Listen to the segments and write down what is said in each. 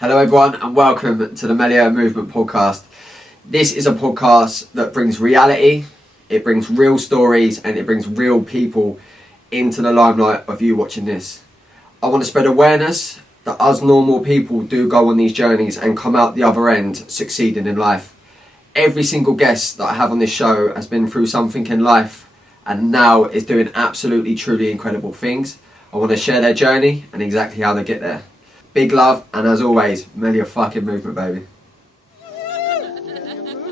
Hello everyone and welcome to the Melia Movement podcast. This is a podcast that brings reality, it brings real stories and it brings real people into the limelight of you watching this. I want to spread awareness that us normal people do go on these journeys and come out the other end succeeding in life. Every single guest that I have on this show has been through something in life and now is doing absolutely truly incredible things. I want to share their journey and exactly how they get there. Big love, and as always, Melia fucking movement, baby.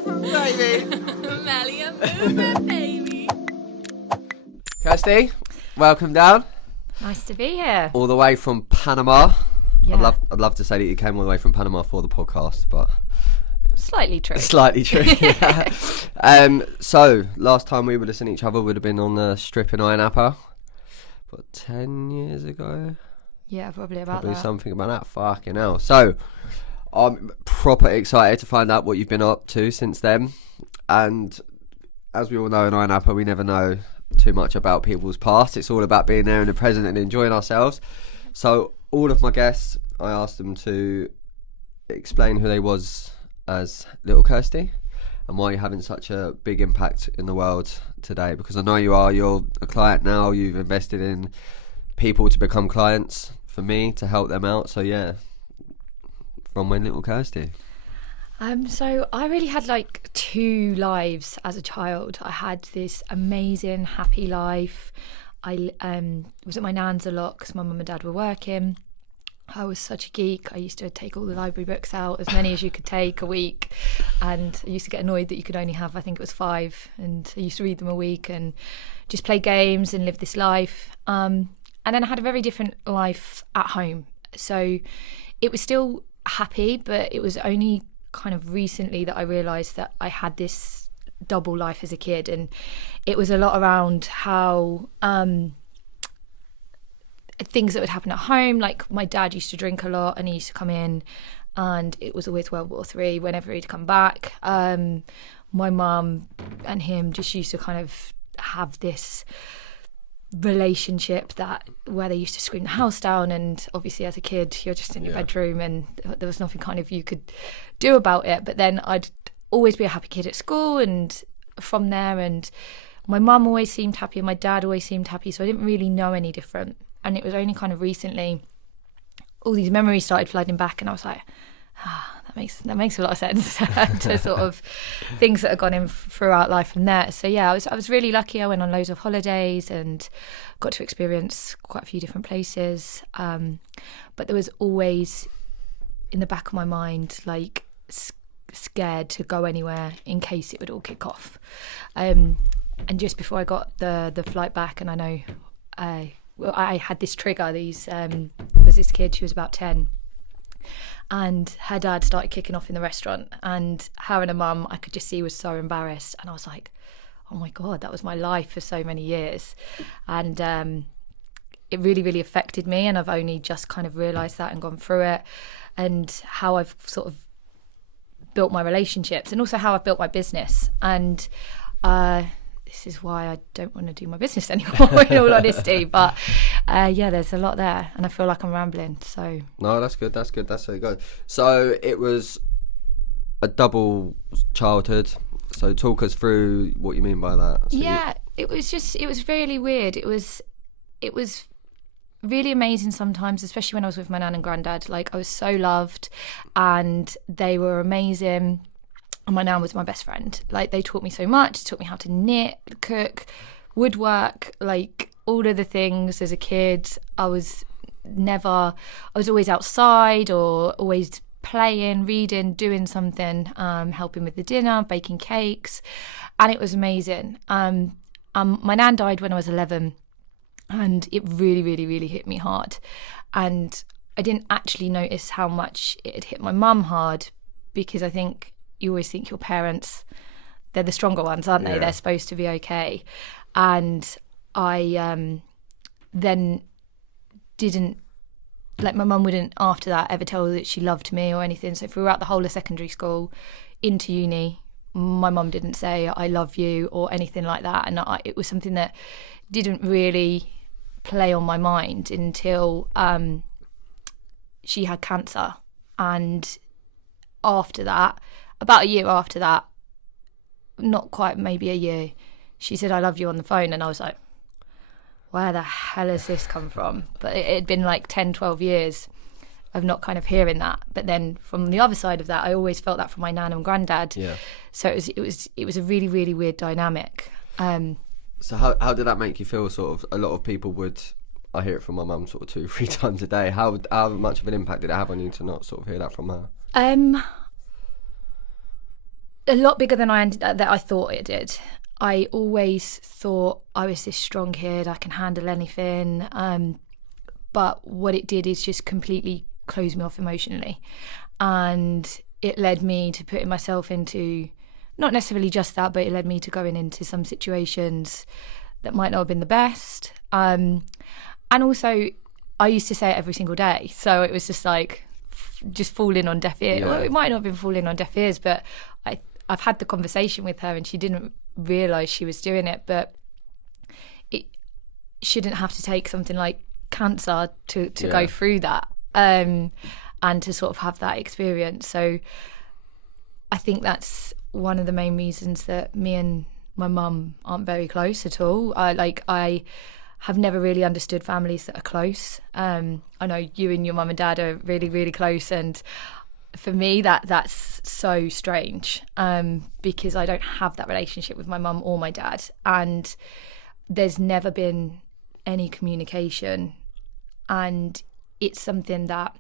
Melia movement, baby. Kirsty, welcome down. Nice to be here. All the way from Panama. Yeah. I'd love to say that you came all the way from Panama for the podcast, but Slightly true. slightly true. Yeah. So last time we would have seen each other would have been on the strip in Iron 10 years ago. Yeah, probably about Probably that. something about that. Fucking hell. So, I'm proper excited to find out what you've been up to since then. And as we all know in Iron we never know too much about people's past. It's all about being there in the present and enjoying ourselves. So, all of my guests, I asked them to explain who they was as little Kirsty and why you're having such a big impact in the world today. Because I know you're a client now, you've invested in people to become clients for me to help them out. So yeah, from when little Kirsty. So I really had like two lives as a child. I had this amazing, happy life. I was at my nan's a lot because my mum and dad were working. I was such a geek. I used to take all the library books out, as many as you could take a week. And I used to get annoyed that you could only have, I think it was 5. And I used to read them a week and just play games and live this life. And then I had a very different life at home. So it was still happy, but it was only kind of recently that I realised that I had this double life as a kid. And it was a lot around how things that would happen at home. Like my dad used to drink a lot and he used to come in and it was always World War III whenever he'd come back. My mum and him just used to kind of have this relationship where they used to scream the house down, and obviously as a kid you're just in your bedroom and there was nothing kind of you could do about it. But then I'd always be a happy kid at school and from there, and my mum always seemed happy and my dad always seemed happy, so I didn't really know any different. And it was only kind of recently all these memories started flooding back and I was like, that makes a lot of sense to sort of things that have gone in throughout life from there. So yeah, I was really lucky. I went on loads of holidays and got to experience quite a few different places. But there was always in the back of my mind, like scared to go anywhere in case it would all kick off. And just before I got the flight back, and I know I had this trigger. Was this kid, she was about 10. And her dad started kicking off in the restaurant, and her and her mum I could just see was so embarrassed, and I was like, oh my god, that was my life for so many years. And it really, really affected me, and I've only just kind of realised that and gone through it, and how I've sort of built my relationships and also how I've built my business. And this is why I don't want to do my business anymore, in all honesty. But yeah, there's a lot there, and I feel like I'm rambling. So No, that's good. That's how it goes. So it was a double childhood. So talk us through what you mean by that. So it was really weird. It was really amazing sometimes, especially when I was with my nan and granddad. Like I was so loved, and they were amazing. And my nan was my best friend. Like they taught me so much, taught me how to knit, cook, woodwork, like all of the things as a kid. I was always outside or always playing, reading, doing something, helping with the dinner, baking cakes. And it was amazing. My nan died when I was 11 and it really, really, really hit me hard. And I didn't actually notice how much it had hit my mum hard, because I think you always think your parents, they're the stronger ones, aren't they? Yeah. They're supposed to be okay. And I then didn't, like my mum wouldn't after that ever tell that she loved me or anything. So throughout the whole of secondary school into uni, my mum didn't say I love you or anything like that. And it was something that didn't really play on my mind until she had cancer. And after that, about a year after that, not quite, maybe a year, she said, "I love you" on the phone. And I was like, where the hell has this come from? But it had been like 10, 12 years of not kind of hearing that. But then from the other side of that, I always felt that from my nan and granddad. Yeah. So it was a really, really weird dynamic. So how did that make you feel? Sort of, a lot of people would, I hear it from my mum sort of 2-3 times a day. How much of an impact did it have on you to not sort of hear that from her? A lot bigger than I thought it did. I always thought I was this strong kid, I can handle anything. But what it did is just completely close me off emotionally. And it led me to putting myself into, not necessarily just that, but it led me to going into some situations that might not have been the best. And also, I used to say it every single day. So it was just like, just falling on deaf ears. Yeah. Well, it might not have been falling on deaf ears, but I've had the conversation with her and she didn't realise she was doing it. But it shouldn't have to take something like cancer to go through that and to sort of have that experience. So I think that's one of the main reasons that me and my mum aren't very close at all. I have never really understood families that are close. I know you and your mum and dad are really, really close, and for me that's so strange because I don't have that relationship with my mum or my dad, and there's never been any communication, and it's something that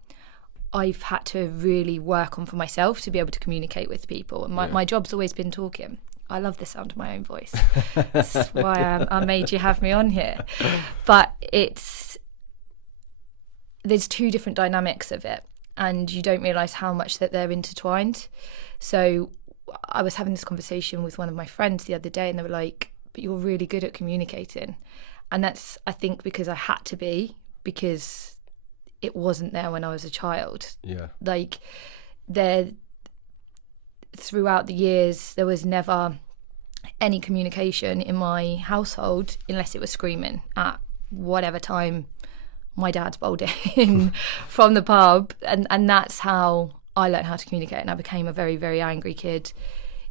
I've had to really work on for myself to be able to communicate with people. And my job's always been talking. I love the sound of my own voice. That's why I made you have me on here. But there's two different dynamics of it, and you don't realise how much that they're intertwined. So I was having this conversation with one of my friends the other day, and they were like, "But you're really good at communicating." And that's, I think, because I had to be, because it wasn't there when I was a child. Yeah. Like, throughout the years, there was never any communication in my household unless it was screaming at whatever time my dad's bowled in from the pub. And that's how I learned how to communicate. And I became a very, very angry kid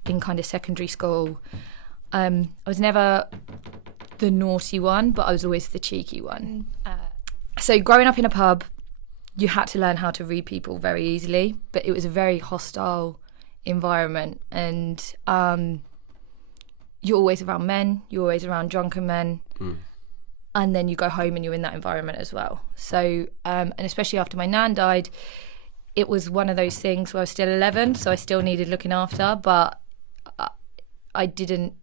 in kind of secondary school. I was never the naughty one, but I was always the cheeky one. So growing up in a pub, you had to learn how to read people very easily, but it was a very hostile environment. And you're always around men, you're always around drunken men. And then you go home and you're in that environment as well. So, and especially after my nan died, it was one of those things where I was still 11, so I still needed looking after, but I didn't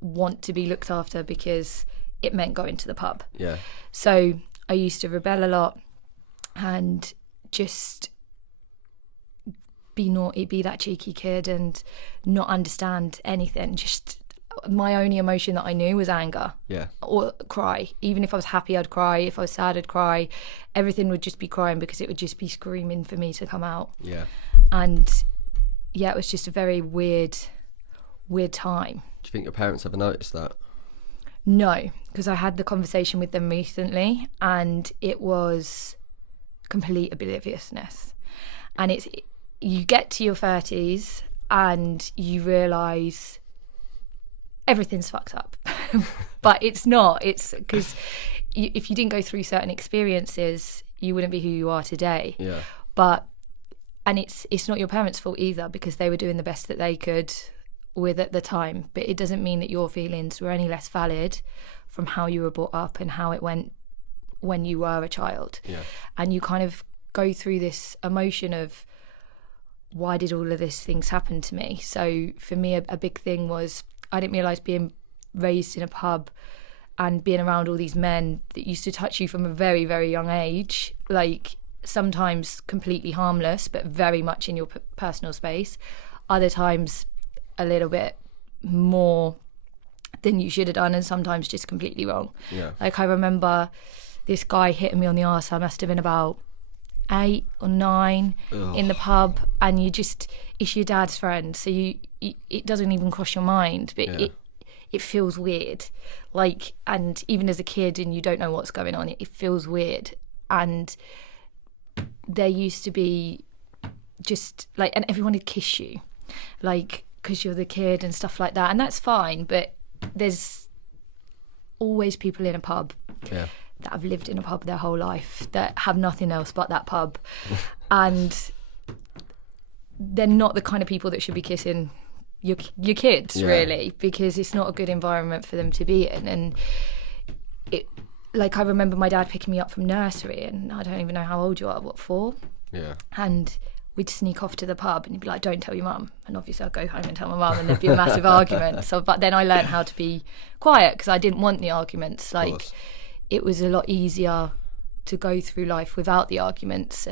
want to be looked after because it meant going to the pub. Yeah. So I used to rebel a lot and just be naughty, be that cheeky kid and not understand anything. Just my only emotion that I knew was anger. Yeah. Or cry. Even if I was happy, I'd cry. If I was sad, I'd cry. Everything would just be crying because it would just be screaming for me to come out. Yeah. And yeah, it was just a very weird time. Do you think your parents ever noticed that? No, because I had the conversation with them recently and it was complete obliviousness. And you get to your 30s and you realise everything's fucked up. But it's not. It's because if you didn't go through certain experiences, you wouldn't be who you are today. Yeah. And it's not your parents' fault either, because they were doing the best that they could with at the time. But it doesn't mean that your feelings were any less valid from how you were brought up and how it went when you were a child. Yeah. And you kind of go through this emotion of, why did all of these things happen to me? So for me, a big thing was, I didn't realise being raised in a pub and being around all these men that used to touch you from a very, very young age, like sometimes completely harmless, but very much in your personal space. Other times a little bit more than you should have done, and sometimes just completely wrong. Yeah. Like I remember this guy hitting me on the arse. I must have been about 8 or 9 in the pub, and it's your dad's friend, so it doesn't even cross your mind, but it feels weird. Like, and even as a kid and you don't know what's going on, it feels weird. And there used to be just like, and everyone would kiss you, like, because you're the kid and stuff like that, and that's fine. But there's always people in a pub that have lived in a pub their whole life that have nothing else but that pub, and they're not the kind of people that should be kissing your kids, really, because it's not a good environment for them to be in. And it, like, I remember my dad picking me up from nursery, and I don't even know how old you are, what, 4? Yeah. And we'd sneak off to the pub, and he'd be like, don't tell your mum. And obviously I'd go home and tell my mum, and there'd be a massive argument. So, but then I learned how to be quiet, because I didn't want the arguments. Like, it was a lot easier to go through life without the arguments.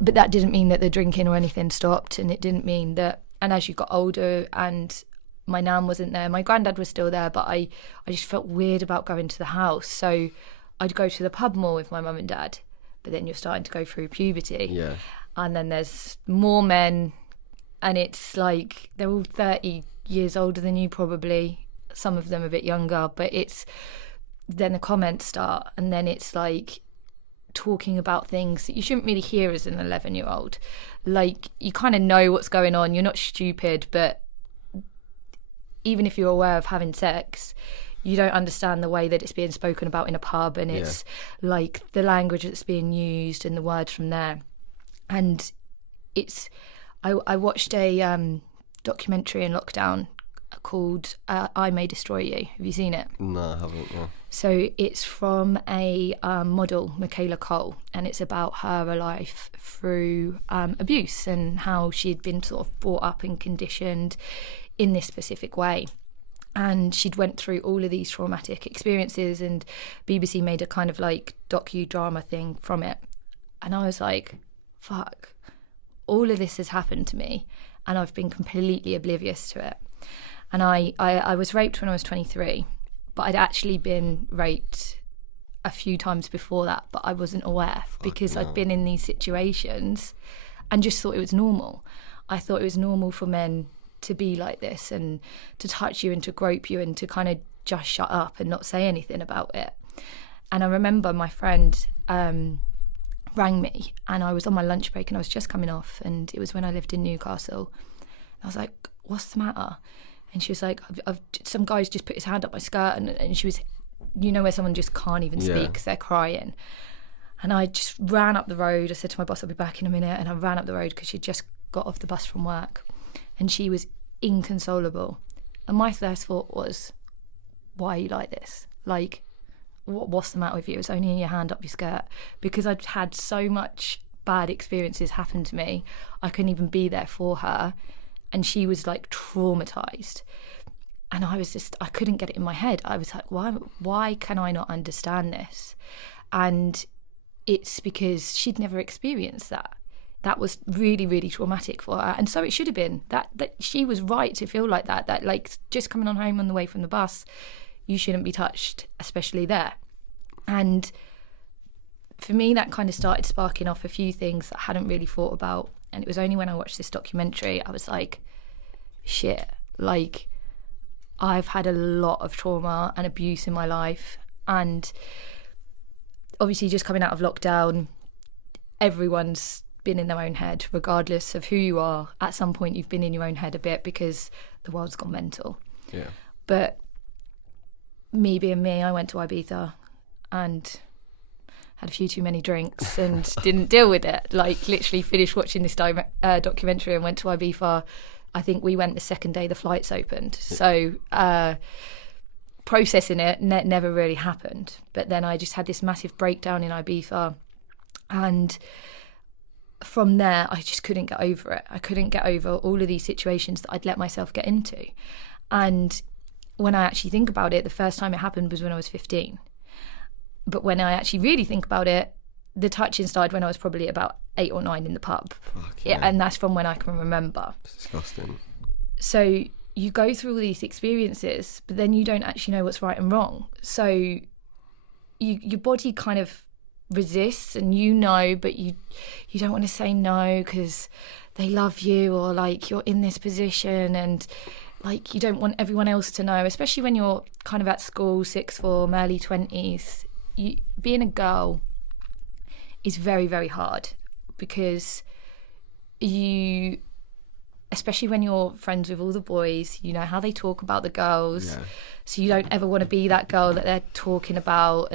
But that didn't mean that the drinking or anything stopped, and it didn't mean that. And as you got older, and my nan wasn't there, my granddad was still there, but I just felt weird about going to the house. So I'd go to the pub more with my mum and dad. But then you're starting to go through puberty. Yeah. And then there's more men, and it's like they're all 30 years older than you, probably. Some of them a bit younger, but it's then the comments start, and then it's like talking about things that you shouldn't really hear as an 11-year-old. Like, you kind of know what's going on, you're not stupid, but even if you're aware of having sex, you don't understand the way that it's being spoken about in a pub, and it's like the language that's being used and the words from there. And it's I watched a documentary in lockdown called I May Destroy You. Have you seen it? No, I haven't. No. So it's from a model, Michaela Cole, and it's about her life through abuse and how she'd been sort of brought up and conditioned in this specific way. And she'd went through all of these traumatic experiences, and BBC made a kind of like docudrama thing from it. And I was like, fuck, all of this has happened to me, and I've been completely oblivious to it. And I was raped when I was 23, but I'd actually been raped a few times before that, but I wasn't aware, because I'd been in these situations and just thought it was normal. I thought it was normal for men to be like this, and to touch you and to grope you, and to kind of just shut up and not say anything about it. And I remember my friend rang me, and I was on my lunch break, and I was just coming off, and it was when I lived in Newcastle. I was like, what's the matter? And she was like, some guy's just put his hand up my skirt, and she was, you know, where someone just can't even speak because they're crying. And I just ran up the road. I said to my boss, I'll be back in a minute. And I ran up the road because she'd just got off the bus from work, and she was inconsolable. And my first thought was, why are you like this? Like, what's the matter with you? It was only in your hand up your skirt. Because I'd had so much bad experiences happen to me, I couldn't even be there for her. And she was like traumatized. And I couldn't get it in my head. I was like, why can I not understand this? And it's because she'd never experienced that. That was really, really traumatic for her. And so it should have been. That she was right to feel like that. That, like, just coming on home on the way from the bus, you shouldn't be touched, especially there. And for me, that kind of started sparking off a few things that I hadn't really thought about. And it was only when I watched this documentary, I was like, shit, like, I've had a lot of trauma and abuse in my life. And obviously, just coming out of lockdown, everyone's been in their own head, regardless of who you are. At some point, you've been in your own head a bit, because the world's gone mental. Yeah. But me being me, I went to Ibiza and had a few too many drinks and didn't deal with it. Like, literally finished watching this documentary and went to Ibiza. I think we went the second day the flights opened. So processing it never really happened. But then I just had this massive breakdown in Ibiza. And from there, I just couldn't get over it. I couldn't get over all of these situations that I'd let myself get into. And when I actually think about it, the first time it happened was when I was 15. But when I actually really think about it, the touching started when I was probably about 8 or 9 in the pub. Yeah, and that's from when I can remember. It's disgusting. So you go through all these experiences, but then you don't actually know what's right and wrong. So your body kind of resists, and you know, but you don't want to say no because they love you, or like you're in this position, and like you don't want everyone else to know, especially when you're kind of at school, sixth form, early 20s. Being a girl is very, very hard, because you, especially when you're friends with all the boys, you know how they talk about the girls. Yeah. So you don't ever want to be that girl that they're talking about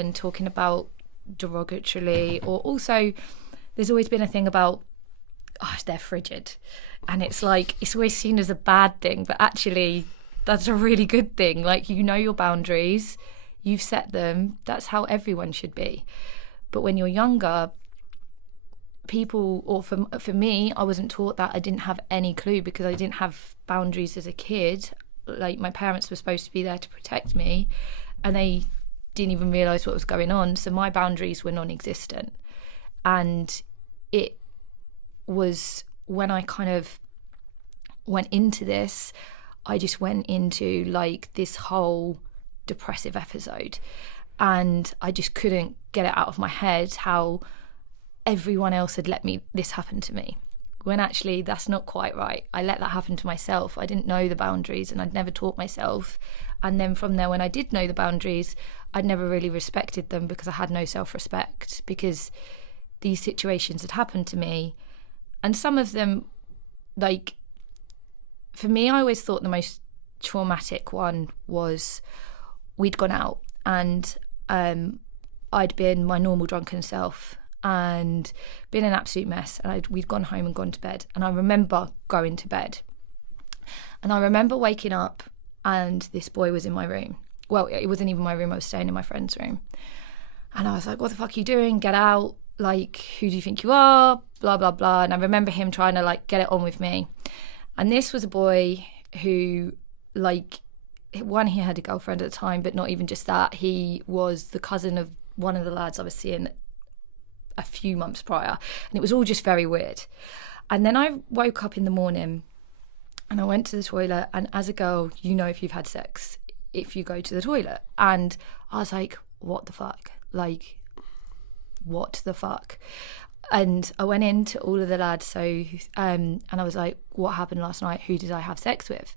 derogatorily. Or also, there's always been a thing about, oh, they're frigid. And it's like, it's always seen as a bad thing, but actually that's a really good thing. Like, you know your boundaries, you've set them, that's how everyone should be. But when you're younger, people, or for me, I wasn't taught that. I didn't have any clue because I didn't have boundaries as a kid. Like, my parents were supposed to be there to protect me, and they didn't even realise what was going on. So my boundaries were non-existent. And it was when I kind of went into this, I just went into like this whole depressive episode, and I just couldn't get it out of my head how everyone else had let this happen to me, when actually that's not quite right. I let that happen to myself. I didn't know the boundaries, and I'd never taught myself. And then from there, when I did know the boundaries, I'd never really respected them because I had no self-respect, because these situations had happened to me. And some of them, like, for me, I always thought the most traumatic one was we'd gone out, and I'd been my normal drunken self and been an absolute mess, and we'd gone home and gone to bed. And I remember going to bed, and I remember waking up and this boy was in my room. Well, it wasn't even my room, I was staying in my friend's room. And I was like, what the fuck are you doing? Get out. Like, who do you think you are? Blah, blah, blah. And I remember him trying to like get it on with me. And this was a boy who, like, one, he had a girlfriend at the time, but not even just that. He was the cousin of one of the lads I was seeing a few months prior. And it was all just very weird. And then I woke up in the morning and I went to the toilet. And as a girl, you know, if you've had sex, if you go to the toilet. And I was like, what the fuck? Like, what the fuck? And I went in to all of the lads, so and I was like, what happened last night? Who did I have sex with?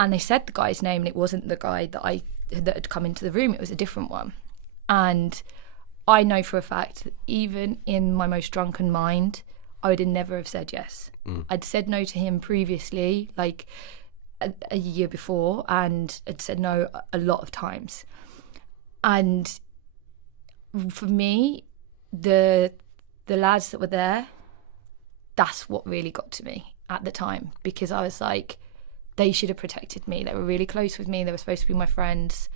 And they said the guy's name, and it wasn't the guy that had come into the room. It was a different one. And I know for a fact that even in my most drunken mind, I would never have said yes. I'd said no to him previously, like a year before, and I'd said no a lot of times. And for me, the lads that were there, that's what really got to me at the time, because I was like, they should have protected me. They were really close with me. They were supposed to be my friends.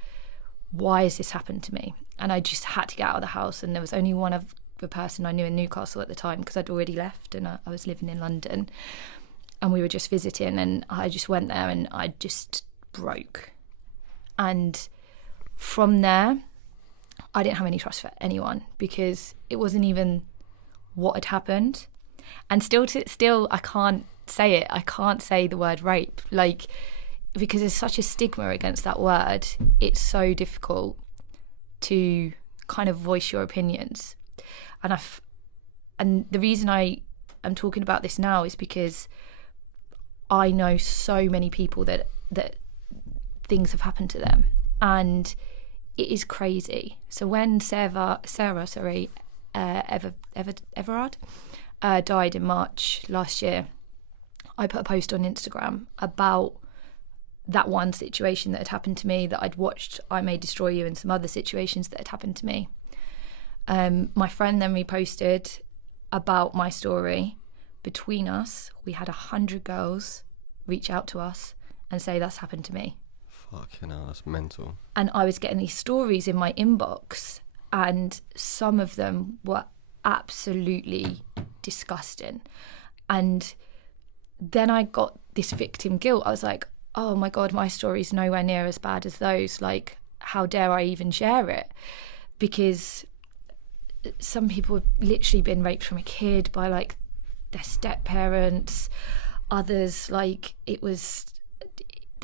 Why has this happened to me? And I just had to get out of the house. And there was only one other person I knew in Newcastle at the time, because I'd already left and I was living in London. And we were just visiting, and I just went there and I just broke. And from there, I didn't have any trust for anyone, because it wasn't even what had happened. And still I can't say it. I can't say the word rape, like, because there's such a stigma against that word. It's so difficult to kind of voice your opinions. And the reason I am talking about this now is because I know so many people that things have happened to them, and it is crazy. So when Sarah Everard died in March last year, I put a post on Instagram about that one situation that had happened to me, that I'd watched I May Destroy You, and some other situations that had happened to me. My friend then reposted about my story. Between us, we had 100 girls reach out to us and say, that's happened to me. Fucking hell, that's mental. And I was getting these stories in my inbox, and some of them were absolutely disgusting. And then I got this victim guilt. I was like, oh my God, my story's nowhere near as bad as those. Like, how dare I even share it? Because some people have literally been raped from a kid by like their step parents. Others, like, there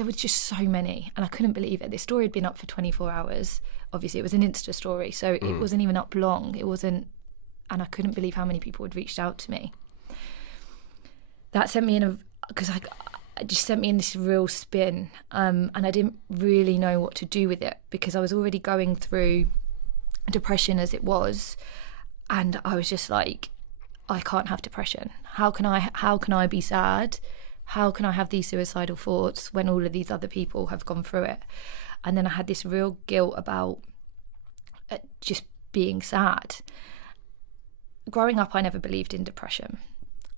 was just so many, and I couldn't believe it. This story had been up for 24 hours. Obviously, it was an Insta story, so it wasn't even up long. It wasn't, and I couldn't believe how many people had reached out to me. That sent me because it just sent me in this real spin, and I didn't really know what to do with it, because I was already going through depression as it was, and I was just like, I can't have depression. How can I be sad? How can I have these suicidal thoughts when all of these other people have gone through it? And then I had this real guilt about just being sad. Growing up, I never believed in depression.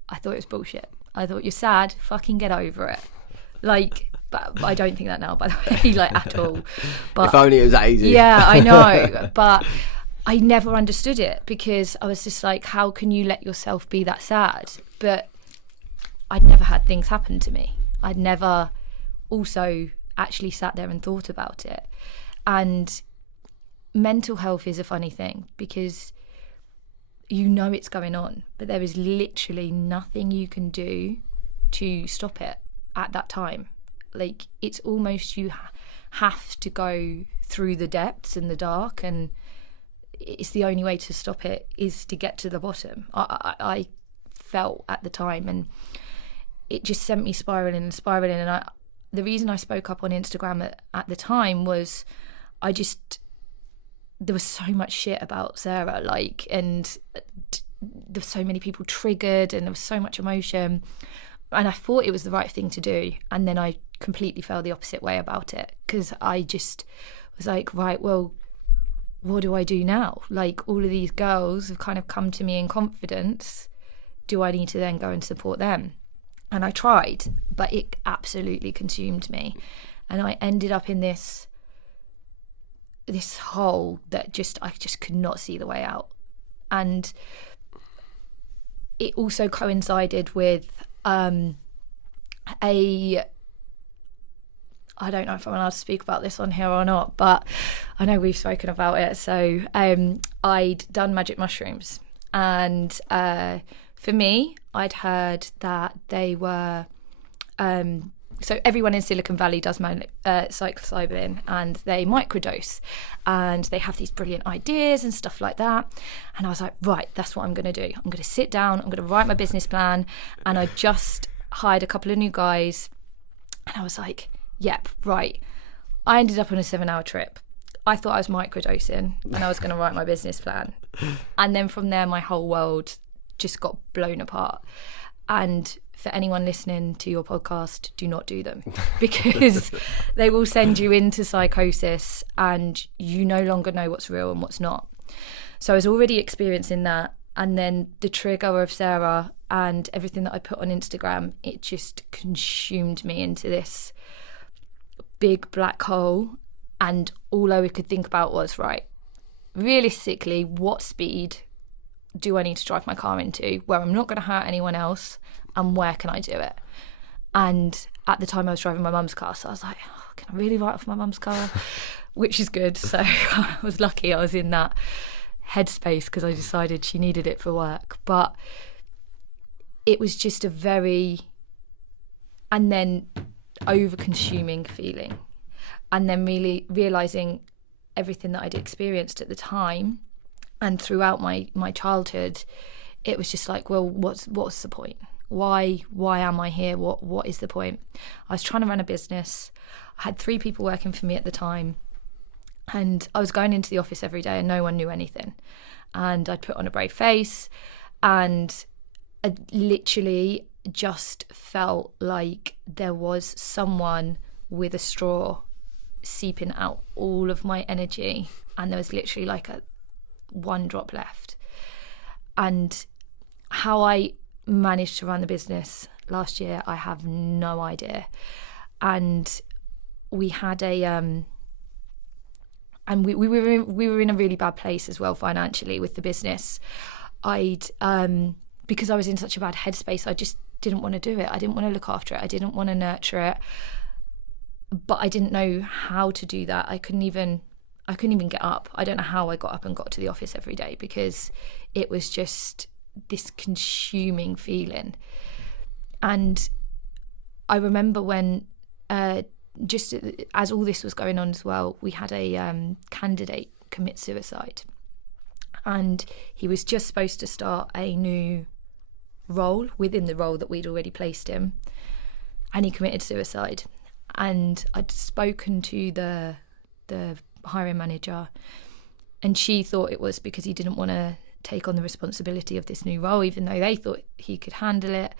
I thought it was bullshit. I thought, you're sad, fucking get over it. Like, but I don't think that now, by the way, like, at all. But if only it was that easy. Yeah, I know. But I never understood it, because I was just like, how can you let yourself be that sad? But I'd never had things happen to me. I'd never also actually sat there and thought about it. And mental health is a funny thing, because you know it's going on, but there is literally nothing you can do to stop it at that time. Like, it's almost you have to go through the depths and the dark, and it's the only way to stop it is to get to the bottom. I felt at the time, and it just sent me spiraling and spiraling. And the reason I spoke up on Instagram at the time was there was so much shit about Sarah, like, and there were so many people triggered, and there was so much emotion, and I thought it was the right thing to do. And then I completely felt the opposite way about it, because I just was like, right, well, what do I do now? Like, all of these girls have kind of come to me in confidence. Do I need to then go and support them? And I tried, but it absolutely consumed me. And I ended up in this hole that I just could not see the way out. And it also coincided with I don't know if I'm allowed to speak about this on here or not, but I know we've spoken about it. So I'd done magic mushrooms, and for me, I'd heard that they were so everyone in Silicon Valley does psilocybin, and they microdose, and they have these brilliant ideas and stuff like that. And I was like, right, that's what I'm going to do. I'm going to sit down, I'm going to write my business plan. And I just hired a couple of new guys, and I was like, yep, right. I ended up on a 7-hour trip. I thought I was microdosing, and I was going to write my business plan. And then from there, my whole world just got blown apart. And for anyone listening to your podcast, do not do them, because they will send you into psychosis, and you no longer know what's real and what's not. So I was already experiencing that. And then the trigger of Sarah and everything that I put on Instagram, it just consumed me into this big black hole. And all I could think about was, right, realistically, what speed do I need to drive my car into where I'm not going to hurt anyone else, and where can I do it? And at the time I was driving my mum's car, so I was like, oh, can I really write off my mum's car? Which is good. So I was lucky I was in that headspace, because I decided she needed it for work. But it was just a very, and then over-consuming feeling. And then really realising everything that I'd experienced at the time and throughout my childhood, it was just like, well, what's the point? Why am I here? What is the point? I was trying to run a business. I had 3 people working for me at the time, and I was going into the office every day, and no one knew anything. And I'd put on a brave face, and I literally just felt like there was someone with a straw seeping out all of my energy, and there was literally like one drop left. And how I managed to run the business last year, I have no idea. And we had and we were in a really bad place as well financially with the business. Because I was in such a bad headspace, I just didn't want to do it. I didn't want to look after it. I didn't want to nurture it. But I didn't know how to do that. I couldn't even get up. I don't know how I got up and got to the office every day, because it was just this consuming feeling. And I remember when, just as all this was going on as well, we had a candidate commit suicide. And he was just supposed to start a new role within the role that we'd already placed him. And he committed suicide. And I'd spoken to the hiring manager, and she thought it was because he didn't want to take on the responsibility of this new role, even though they thought he could handle it.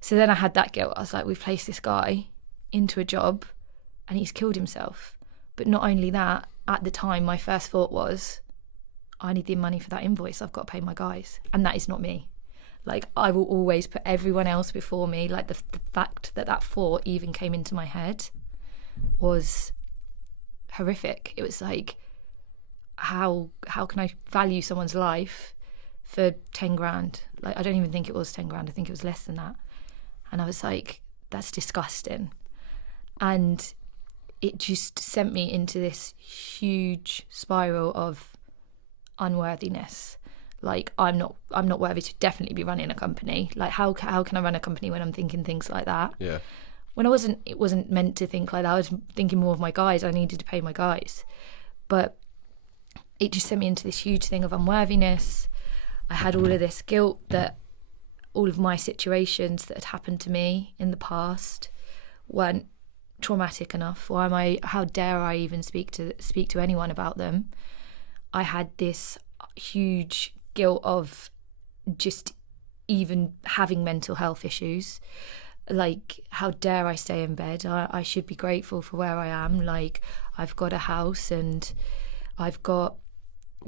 So then I had that guilt. I was like, we've placed this guy into a job and he's killed himself. But not only that, at the time, my first thought was, I need the money for that invoice. I've got to pay my guys. And that is not me. Like, I will always put everyone else before me. Like, the fact that thought even came into my head was horrific. It was like, how can I value someone's life for 10 grand? Like, I don't even think it was 10 grand. I think it was less than that. And I was like, that's disgusting. And it just sent me into this huge spiral of unworthiness. Like, I'm not worthy to definitely be running a company. Like, how can I run a company when I'm thinking things like that? Yeah. When it wasn't meant to think like that. I was thinking more of my guys. I needed to pay my guys. But it just sent me into this huge thing of unworthiness. I had all of this guilt that all of my situations that had happened to me in the past weren't traumatic enough. How dare I even speak to anyone about them? I had this huge guilt of just even having mental health issues. Like, how dare I stay in bed? I should be grateful for where I am. Like, I've got a house and I've got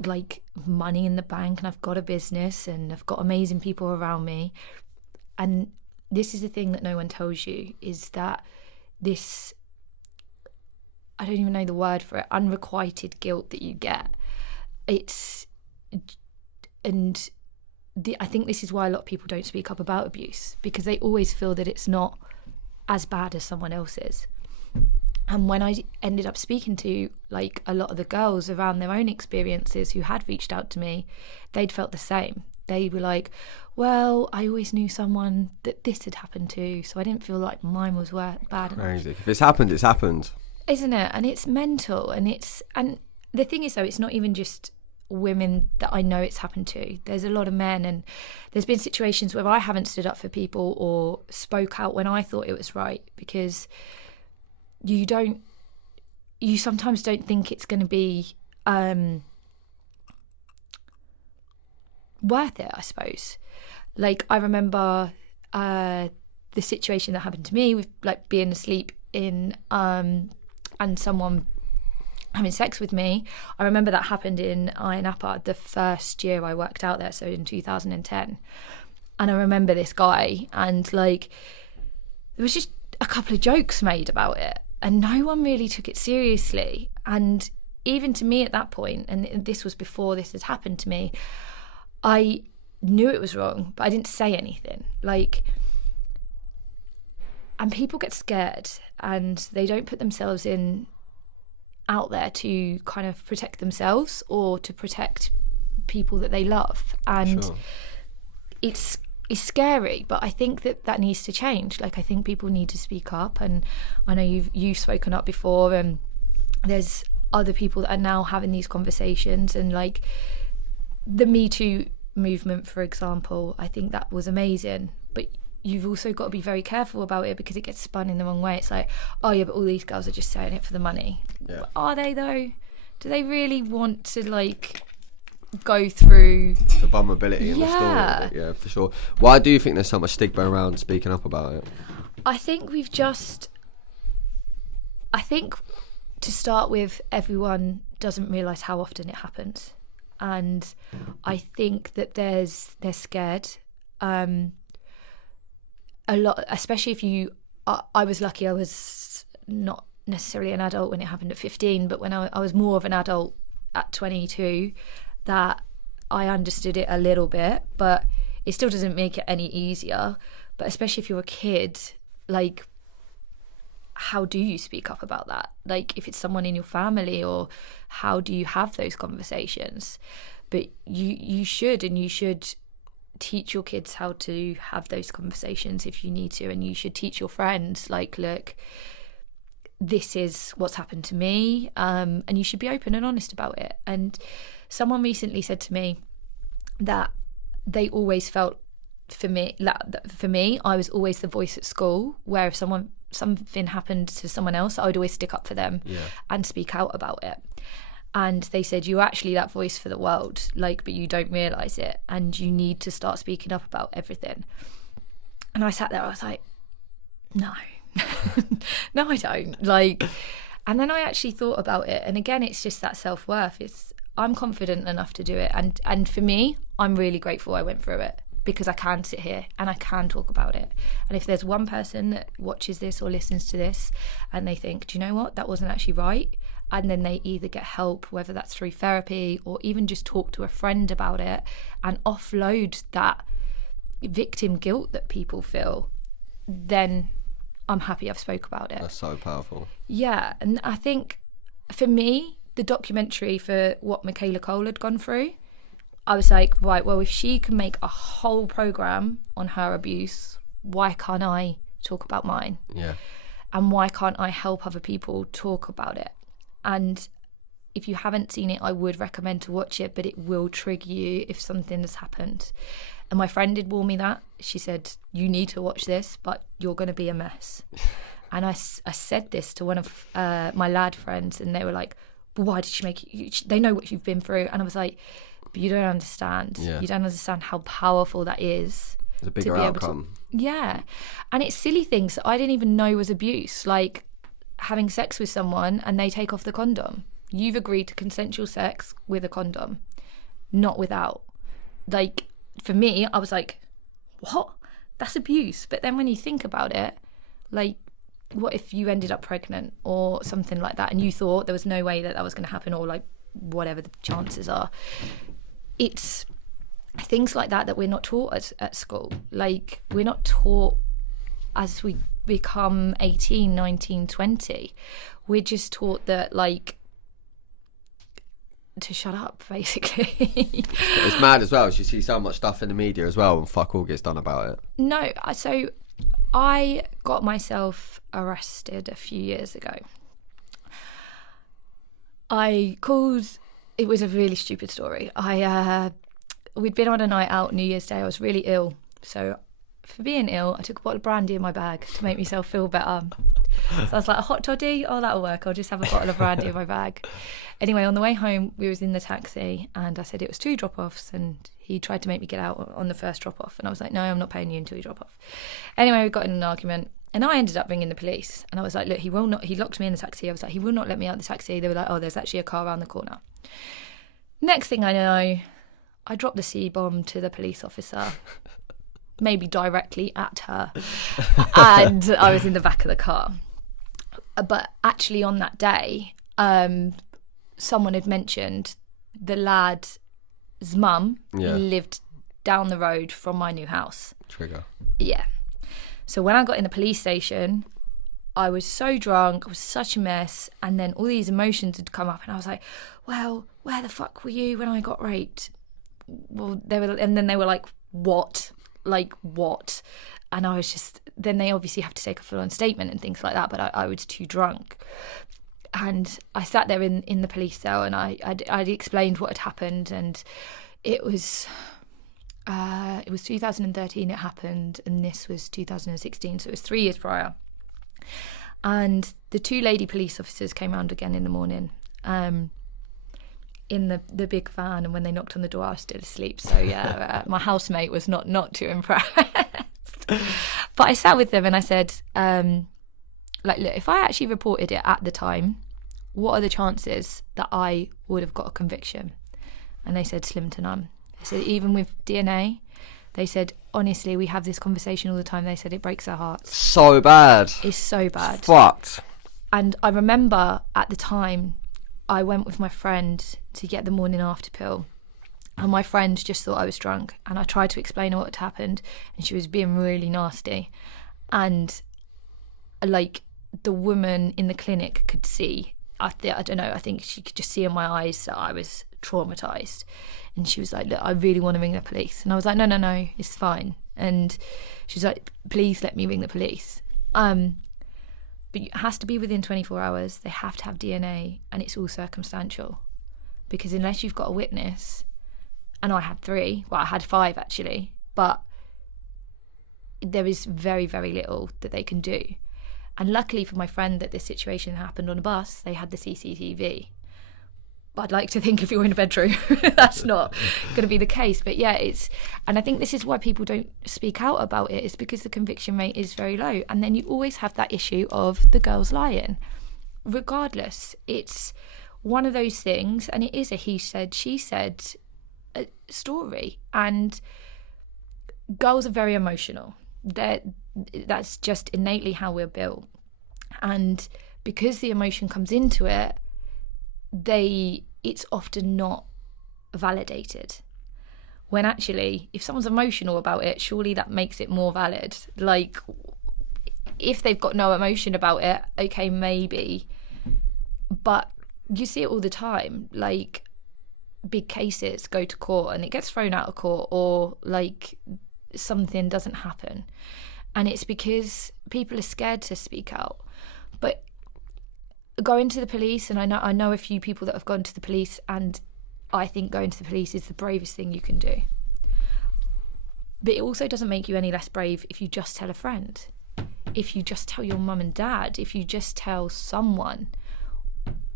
like money in the bank and I've got a business and I've got amazing people around me. And this is the thing that no one tells you, is that this, I don't even know the word for it, unrequited guilt that you get. I think this is why a lot of people don't speak up about abuse, because they always feel that it's not as bad as someone else's. And when I ended up speaking to like a lot of the girls around their own experiences who had reached out to me, they'd felt the same. They were like, well, I always knew someone that this had happened to, so I didn't feel like mine was bad enough. Crazy. If it's happened, it's happened. Isn't it? And it's mental. And the thing is, though, it's not even just women that I know it's happened to. There's a lot of men, and there's been situations where I haven't stood up for people or spoke out when I thought it was right, because you sometimes don't think it's going to be worth it, I suppose. Like, I remember the situation that happened to me with like being asleep in and someone having sex with me. I remember that happened in Ayia Napa the first year I worked out there, so in 2010. And I remember this guy, and like there was just a couple of jokes made about it, and no one really took it seriously. And even to me at that point, and this was before this had happened to me, I knew it was wrong, but I didn't say anything. Like, and people get scared and they don't put themselves out there to kind of protect themselves or to protect people that they love. And sure. It's scary, but I think that needs to change. Like, I think people need to speak up, and I know you've spoken up before, and there's other people that are now having these conversations. And like the Me Too movement, for example, I think that was amazing, but you've also got to be very careful about it, because it gets spun in the wrong way. It's like, oh yeah, but all these girls are just saying it for the money. Yeah. Are they though? Do they really want to like go through the vulnerability in the story? Yeah, for sure. Why do you think there's so much stigma around speaking up about it? I think to start with, everyone doesn't realise how often it happens, and I think that they're scared. A lot, especially if I was lucky, I was not necessarily an adult when it happened at 15, but when I was more of an adult at 22, that I understood it a little bit, but it still doesn't make it any easier. But especially if you're a kid, like, how do you speak up about that? Like, if it's someone in your family, or how do you have those conversations? But you should teach your kids how to have those conversations if you need to, and you should teach your friends, like, look, this is what's happened to me, and you should be open and honest about it. And someone recently said to me that they always felt, for me, I was always the voice at school, where if something happened to someone else, I would always stick up for them and speak out about it. And they said, you're actually that voice for the world, like, but you don't realise it, and you need to start speaking up about everything. And I sat there, I was like, no, no, I don't. Like, and then I actually thought about it. And again, it's just that self-worth. I'm confident enough to do it. And for me, I'm really grateful I went through it, because I can sit here and I can talk about it. And if there's one person that watches this or listens to this and they think, do you know what, that wasn't actually right, and then they either get help, whether that's through therapy or even just talk to a friend about it and offload that victim guilt that people feel, then I'm happy I've spoke about it. That's so powerful. Yeah, and I think for me, the documentary for what Michaela Cole had gone through, I was like, right, well, if she can make a whole programme on her abuse, why can't I talk about mine? Yeah. And why can't I help other people talk about it? And if you haven't seen it, I would recommend to watch it, but it will trigger you if something has happened. And my friend did warn me that. She said, you need to watch this, but you're going to be a mess. And I said this to one of my lad friends, and they were like, well, why did she make you? They know what you've been through. And I was like, but you don't understand. Yeah. You don't understand how powerful that is. It's a bigger outcome. Yeah. And it's silly things that I didn't even know was abuse, like having sex with someone and they take off the condom. You've agreed to consensual sex with a condom, not without. Like, for me, I was like, what? That's abuse. But then when you think about it, like, what if you ended up pregnant or something like that, and you thought there was no way that was going to happen, or like whatever the chances are? It's things like that we're not taught at school. Like, we're not taught as we become 18, 19, 20. We're just taught that, like, to shut up, basically. It's mad as well, as you see so much stuff in the media as well, and fuck all gets done about it. No, so I got myself arrested a few years ago. It was a really stupid story. We'd been on a night out New Year's Day. I was really ill. So for being ill, I took a bottle of brandy in my bag to make myself feel better. So I was like, a hot toddy? Oh, that'll work. I'll just have a bottle of brandy in my bag. Anyway, on the way home, we was in the taxi, and I said it was 2 drop-offs, and he tried to make me get out on the first drop-off. And I was like, no, I'm not paying you until you drop off. Anyway, we got in an argument, and I ended up ringing the police. And I was like, look, he locked me in the taxi. I was like, he will not let me out of the taxi. They were like, oh, there's actually a car around the corner. Next thing I know, I dropped the C-bomb to the police officer, maybe directly at her, and I was in the back of the car. But actually on that day, someone had mentioned the lad's mum lived down the road from my new house. Trigger. Yeah. So when I got in the police station, I was so drunk, I was such a mess, and then all these emotions had come up, and I was like, well, where the fuck were you when I got raped? Well, they were like, what? Like, what? And I was just, then they obviously have to take a full-on statement and things like that, but I was too drunk. And I sat there in the police cell, and I'd explained what had happened, and it was 2013 it happened, and this was 2016, so it was 3 years prior. And the 2 lady police officers came round again in the morning, in the big van, and when they knocked on the door, I was still asleep. So yeah, my housemate was not too impressed. But I sat with them and I said, look, if I actually reported it at the time, what are the chances that I would have got a conviction? And they said slim to none. They said even with DNA, they said, honestly, we have this conversation all the time. They said it breaks our hearts. So bad. It's so bad. Fucked. And I remember at the time, I went with my friend to get the morning after pill, and my friend just thought I was drunk, and I tried to explain what had happened, and she was being really nasty, and like the woman in the clinic could see, I don't know, I think she could just see in my eyes that I was traumatised, and she was like, look, I really want to ring the police. And I was like, no, it's fine. And she's like, please let me ring the police. But it has to be within 24 hours. They have to have DNA, and it's all circumstantial. Because unless you've got a witness, and I had 3, well, I had 5 actually, but there is very, very little that they can do. And luckily for my friend that this situation happened on a bus, they had the CCTV. I'd like to think if you're in a bedroom, that's not going to be the case. But yeah, and I think this is why people don't speak out about it, is because the conviction rate is very low. And then you always have that issue of the girls lying. Regardless, it's one of those things, and it is a he said, she said story. And girls are very emotional. That's just innately how we're built. And because the emotion comes into it, it's often not validated. When actually, if someone's emotional about it, surely that makes it more valid. Like, if they've got no emotion about it, okay, maybe. But you see it all the time. Like, big cases go to court and it gets thrown out of court, or like something doesn't happen. And it's because people are scared to speak out. But going to the police, and I know a few people that have gone to the police, and I think going to the police is the bravest thing you can do. But it also doesn't make you any less brave if you just tell a friend, if you just tell your mum and dad, if you just tell someone,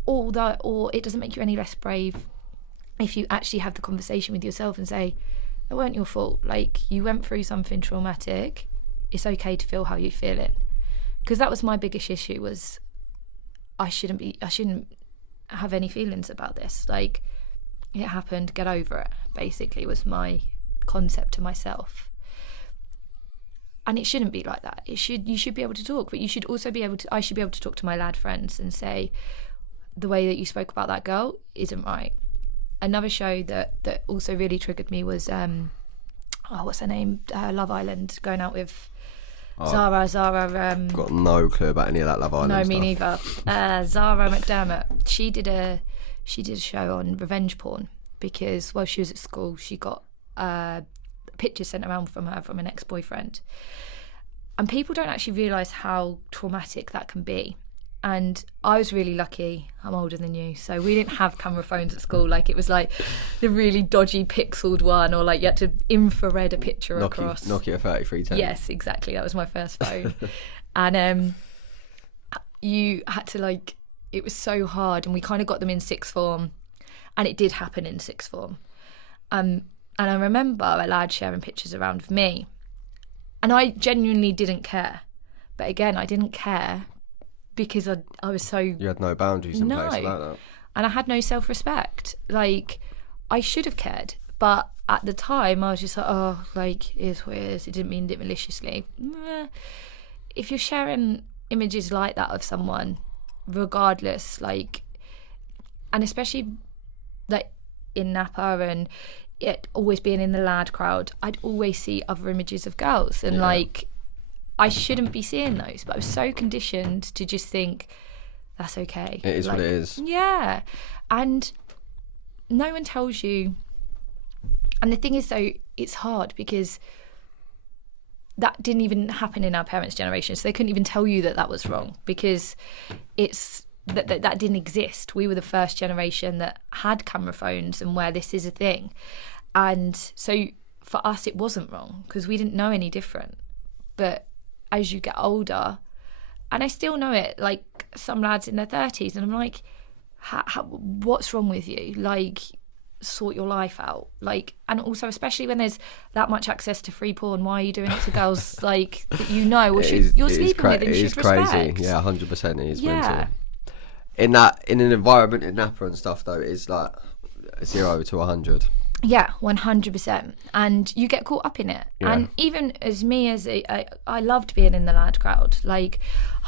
or it doesn't make you any less brave if you actually have the conversation with yourself and say, it weren't your fault, like, you went through something traumatic, it's okay to feel how you're feeling. Because that was my biggest issue, was I shouldn't have any feelings about this. Like, it happened, get over it, basically, was my concept to myself. And it shouldn't be like that. You should be able to talk, but you should also I should be able to talk to my lad friends and say, the way that you spoke about that girl isn't right. Another show that also really triggered me was what's her name? Love Island, going out with Zara. Got no clue about any of that Love Island no, stuff. me neither. Zara McDermott. She did a show on revenge porn because while she was at school, she got pictures sent around from her from an ex-boyfriend, and people don't actually realise how traumatic that can be. And I was really lucky, I'm older than you, so we didn't have camera phones at school. Like, it was like the really dodgy pixeled one, or like you had to infrared a picture across. Nokia 3310. Yes, exactly, that was my first phone. And you had to, like, it was so hard, and we kind of got them in sixth form, and it did happen in sixth form. And I remember a lad sharing pictures around with me, and I genuinely didn't care. But again, I didn't care because I was so... You had no boundaries in place like that. And I had no self-respect. Like, I should have cared. But at the time, I was just like, oh, like, it is what it is. It didn't mean it maliciously. If you're sharing images like that of someone, regardless, like... And especially, like, in Napa and it always being in the lad crowd, I'd always see other images of girls. And, like... I shouldn't be seeing those, but I was so conditioned to just think that's okay. It is, like, what it is. Yeah. And no one tells you. And the thing is, though, it's hard because that didn't even happen in our parents' generation. So they couldn't even tell you that that was wrong because that didn't exist. We were the first generation that had camera phones and where this is a thing. And so for us, it wasn't wrong because we didn't know any different. But as you get older, and I still know it, like some lads in their 30s, and I'm like, what's wrong with you? Like, sort your life out. Like, and also especially when there's that much access to free porn, why are you doing it to girls like that you know, or you're sleeping with and should respect? Crazy. Yeah, 100%. It is mental. In an environment in Napa and stuff, though, it's like 0 to 100. Yeah, 100%. And you get caught up in it. Yeah. And even as me, I loved being in the lad crowd. Like,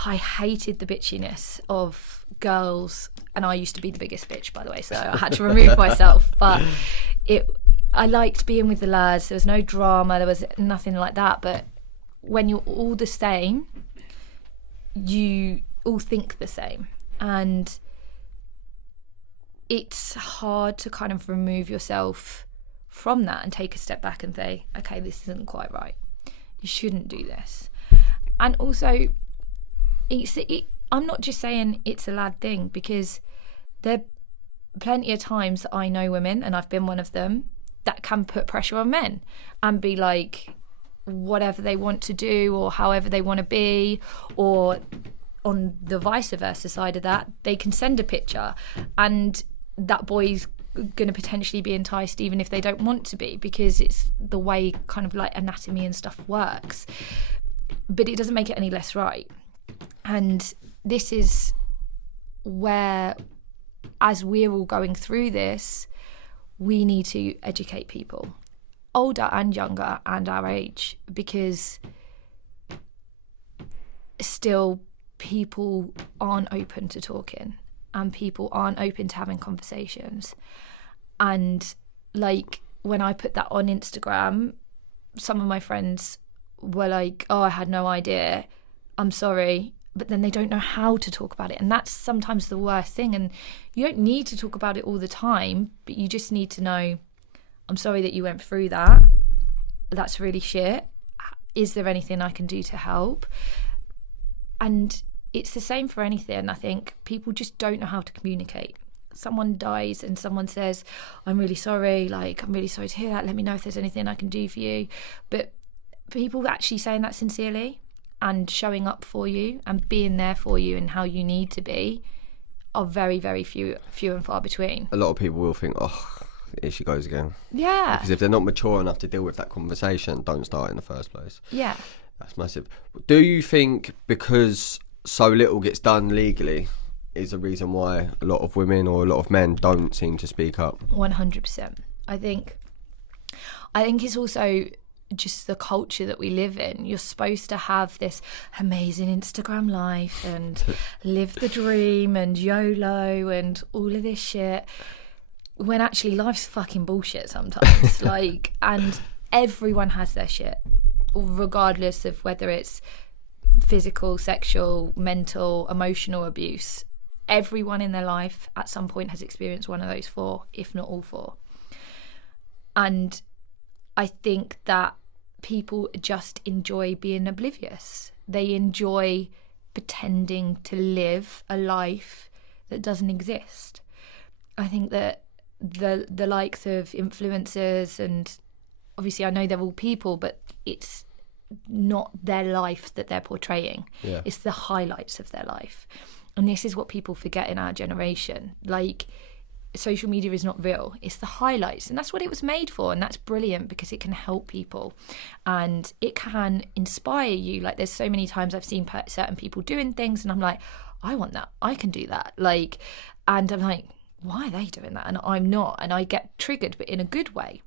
I hated the bitchiness of girls. And I used to be the biggest bitch, by the way, so I had to remove myself. But I liked being with the lads. There was no drama. There was nothing like that. But when you're all the same, you all think the same. And it's hard to kind of remove yourself from that and take a step back and say, okay, this isn't quite right. You shouldn't do this. And also, I'm not just saying it's a lad thing, because there are plenty of times that I know women, and I've been one of them, that can put pressure on men and be like, whatever they want to do or however they want to be, or on the vice versa side of that, they can send a picture and that boy's going to potentially be enticed even if they don't want to be, because it's the way kind of like anatomy and stuff works. But it doesn't make it any less right. And this is where, as we're all going through this, we need to educate people, older and younger and our age, because still people aren't open to talking and people aren't open to having conversations. And like when I put that on Instagram, some of my friends were like, oh, I had no idea, I'm sorry. But then they don't know how to talk about it. And that's sometimes the worst thing. And you don't need to talk about it all the time, but you just need to know, I'm sorry that you went through that. That's really shit. Is there anything I can do to help? And it's the same for anything. I think people just don't know how to communicate. Someone dies and someone says, I'm really sorry, like, I'm really sorry to hear that. Let me know if there's anything I can do for you. But people actually saying that sincerely and showing up for you and being there for you and how you need to be are very, very few and far between. A lot of people will think, oh, here she goes again. Yeah. Because if they're not mature enough to deal with that conversation, don't start in the first place. Yeah. That's massive. Do you think because so little gets done legally is a reason why a lot of women or a lot of men don't seem to speak up? 100%. I think it's also just the culture that we live in. You're supposed to have this amazing Instagram life and live the dream and YOLO and all of this shit, when actually life's fucking bullshit sometimes. Like, and everyone has their shit, regardless of whether it's physical, sexual, mental, emotional abuse. Everyone in their life at some point has experienced one of those four, if not all four. And I think that people just enjoy being oblivious. They enjoy pretending to live a life that doesn't exist. I think that the likes of influencers, and obviously I know they're all people, but it's not their life that they're portraying. Yeah. It's the highlights of their life. And this is what people forget in our generation. Like, social media is not real. It's the highlights. And that's what it was made for. And that's brilliant because it can help people. And it can inspire you. Like, there's so many times I've seen certain people doing things and I'm like, I want that. I can do that. Like, and I'm like, why are they doing that? And I'm not. And I get triggered, but in a good way.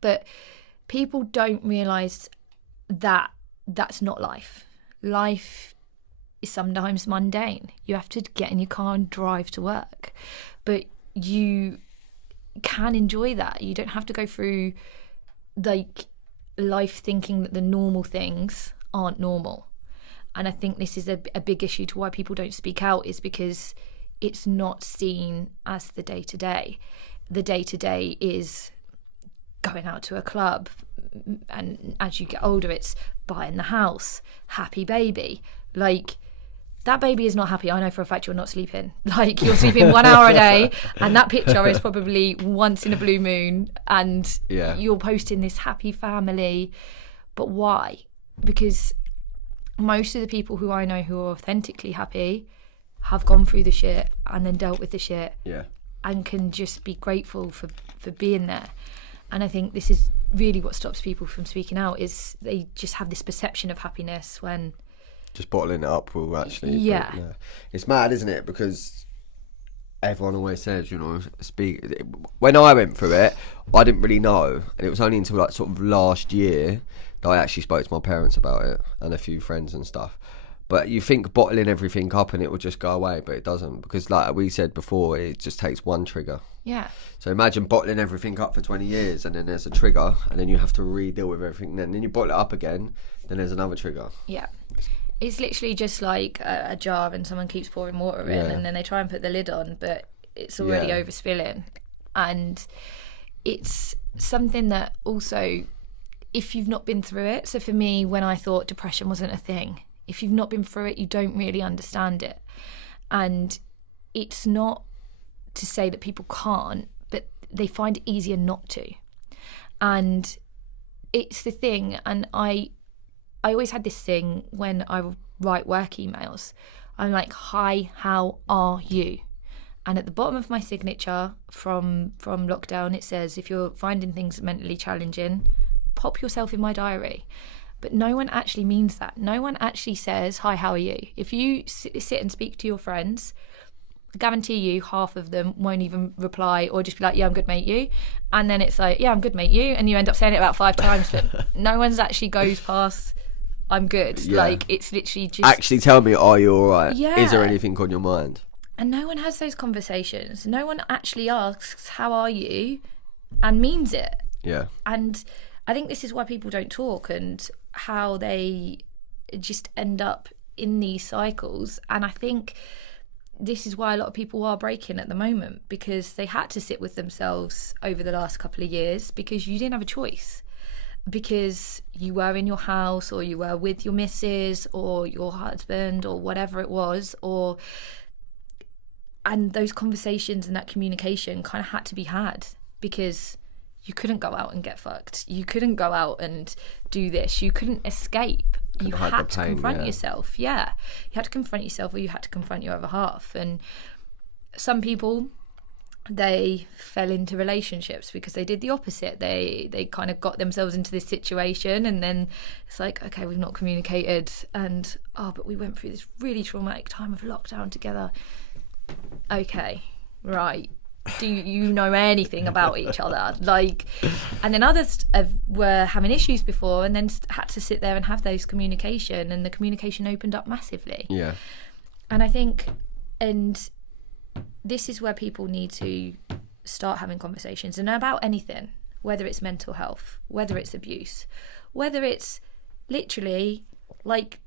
But people don't realise that that's not life. Life is sometimes mundane. You have to get in your car and drive to work. But you can enjoy that. You don't have to go through like life thinking that the normal things aren't normal. And I think this is a big issue to why people don't speak out, is because it's not seen as the day-to-day. The day-to-day is going out to a club, and as you get older it's buying the house, happy baby. Like, that baby is not happy. I know for a fact you're not sleeping. Like, you're sleeping 1 hour a day, and that picture is probably once in a blue moon, and you're posting this happy family. But why? Because most of the people who I know who are authentically happy have gone through the shit and then dealt with the shit, and can just be grateful for being there. And I think this is really what stops people from speaking out, is they just have this perception of happiness when just bottling it up will actually... Yeah. But, it's mad, isn't it? Because everyone always says, you know, speak... When I went through it, I didn't really know. And it was only until like sort of last year that I actually spoke to my parents about it and a few friends and stuff. But you think bottling everything up and it will just go away, but it doesn't. Because like we said before, it just takes one trigger. Yeah. So imagine bottling everything up for 20 years and then there's a trigger and then you have to re-deal with everything. Then you bottle it up again, then there's another trigger. Yeah. It's literally just like a jar and someone keeps pouring water in and then they try and put the lid on, but it's already overspilling. And it's something that also, if you've not been through it, so for me, when I thought depression wasn't a thing, if you've not been through it, you don't really understand it. And it's not to say that people can't, but they find it easier not to. And it's the thing, and I always had this thing when I write work emails. I'm like, hi, how are you? And at the bottom of my signature from lockdown, it says, if you're finding things mentally challenging, pop yourself in my diary. But no one actually means that. No one actually says, hi, how are you? If you sit and speak to your friends, I guarantee you half of them won't even reply or just be like, yeah, I'm good, mate, you. And then it's like, yeah, I'm good, mate, you. And you end up saying it about 5 times, but no one's actually goes past, I'm good. Yeah. Like, it's literally just... Actually tell me, are you all right? Yeah. Is there anything on your mind? And no one has those conversations. No one actually asks, how are you? And means it. Yeah. And I think this is why people don't talk and how they just end up in these cycles. And I think this is why a lot of people are breaking at the moment, because they had to sit with themselves over the last couple of years because you didn't have a choice. Because you were in your house, or you were with your missus or your husband or whatever it was, and those conversations and that communication kind of had to be had, because you couldn't go out and get fucked. You couldn't go out and do this. You couldn't escape. You had to confront yourself. Yeah. You had to confront yourself, or you had to confront your other half. And some people, they fell into relationships because they did the opposite. They kind of got themselves into this situation, and then it's like, okay, we've not communicated, and but we went through this really traumatic time of lockdown together. Okay, right. Do you know anything about each other? Like, and then others were having issues before, and then had to sit there and have those communication, and the communication opened up massively. Yeah. And I think, and this is where people need to start having conversations, and about anything, whether it's mental health, whether it's abuse, whether it's literally like,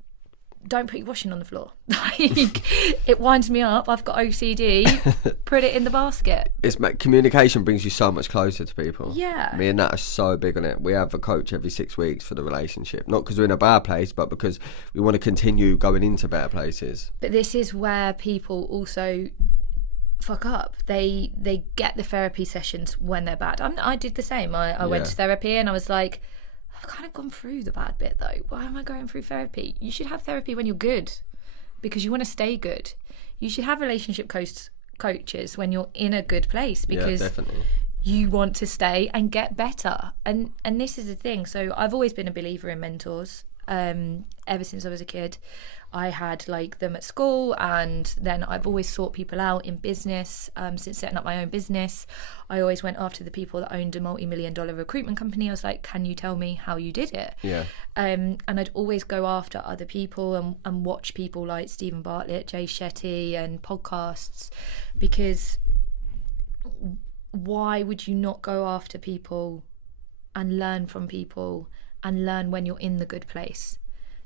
don't put your washing on the floor. Like, it winds me up. I've got OCD. Put it in the basket. Communication brings you so much closer to people. Yeah. Me and Nat are so big on it. We have a coach every 6 weeks for the relationship. Not because we're in a bad place, but because we want to continue going into better places. But this is where people also fuck up. They get the therapy sessions when they're bad. I did the same. I went to therapy, and I was like, I've kind of gone through the bad bit though. Why am I going through therapy? You should have therapy when you're good, because you want to stay good. You should have relationship coaches when you're in a good place, because definitely. You want to stay and get better. And this is the thing. So I've always been a believer in mentors. Ever since I was a kid, I had like them at school, and then I've always sought people out in business. Since setting up my own business, I always went after the people that owned a multi-million-dollar recruitment company. I was like, can you tell me how you did it? Yeah. And I'd always go after other people and watch people like Stephen Bartlett, Jay Shetty, and podcasts, because why would you not go after people and learn from people and learn when you're in the good place?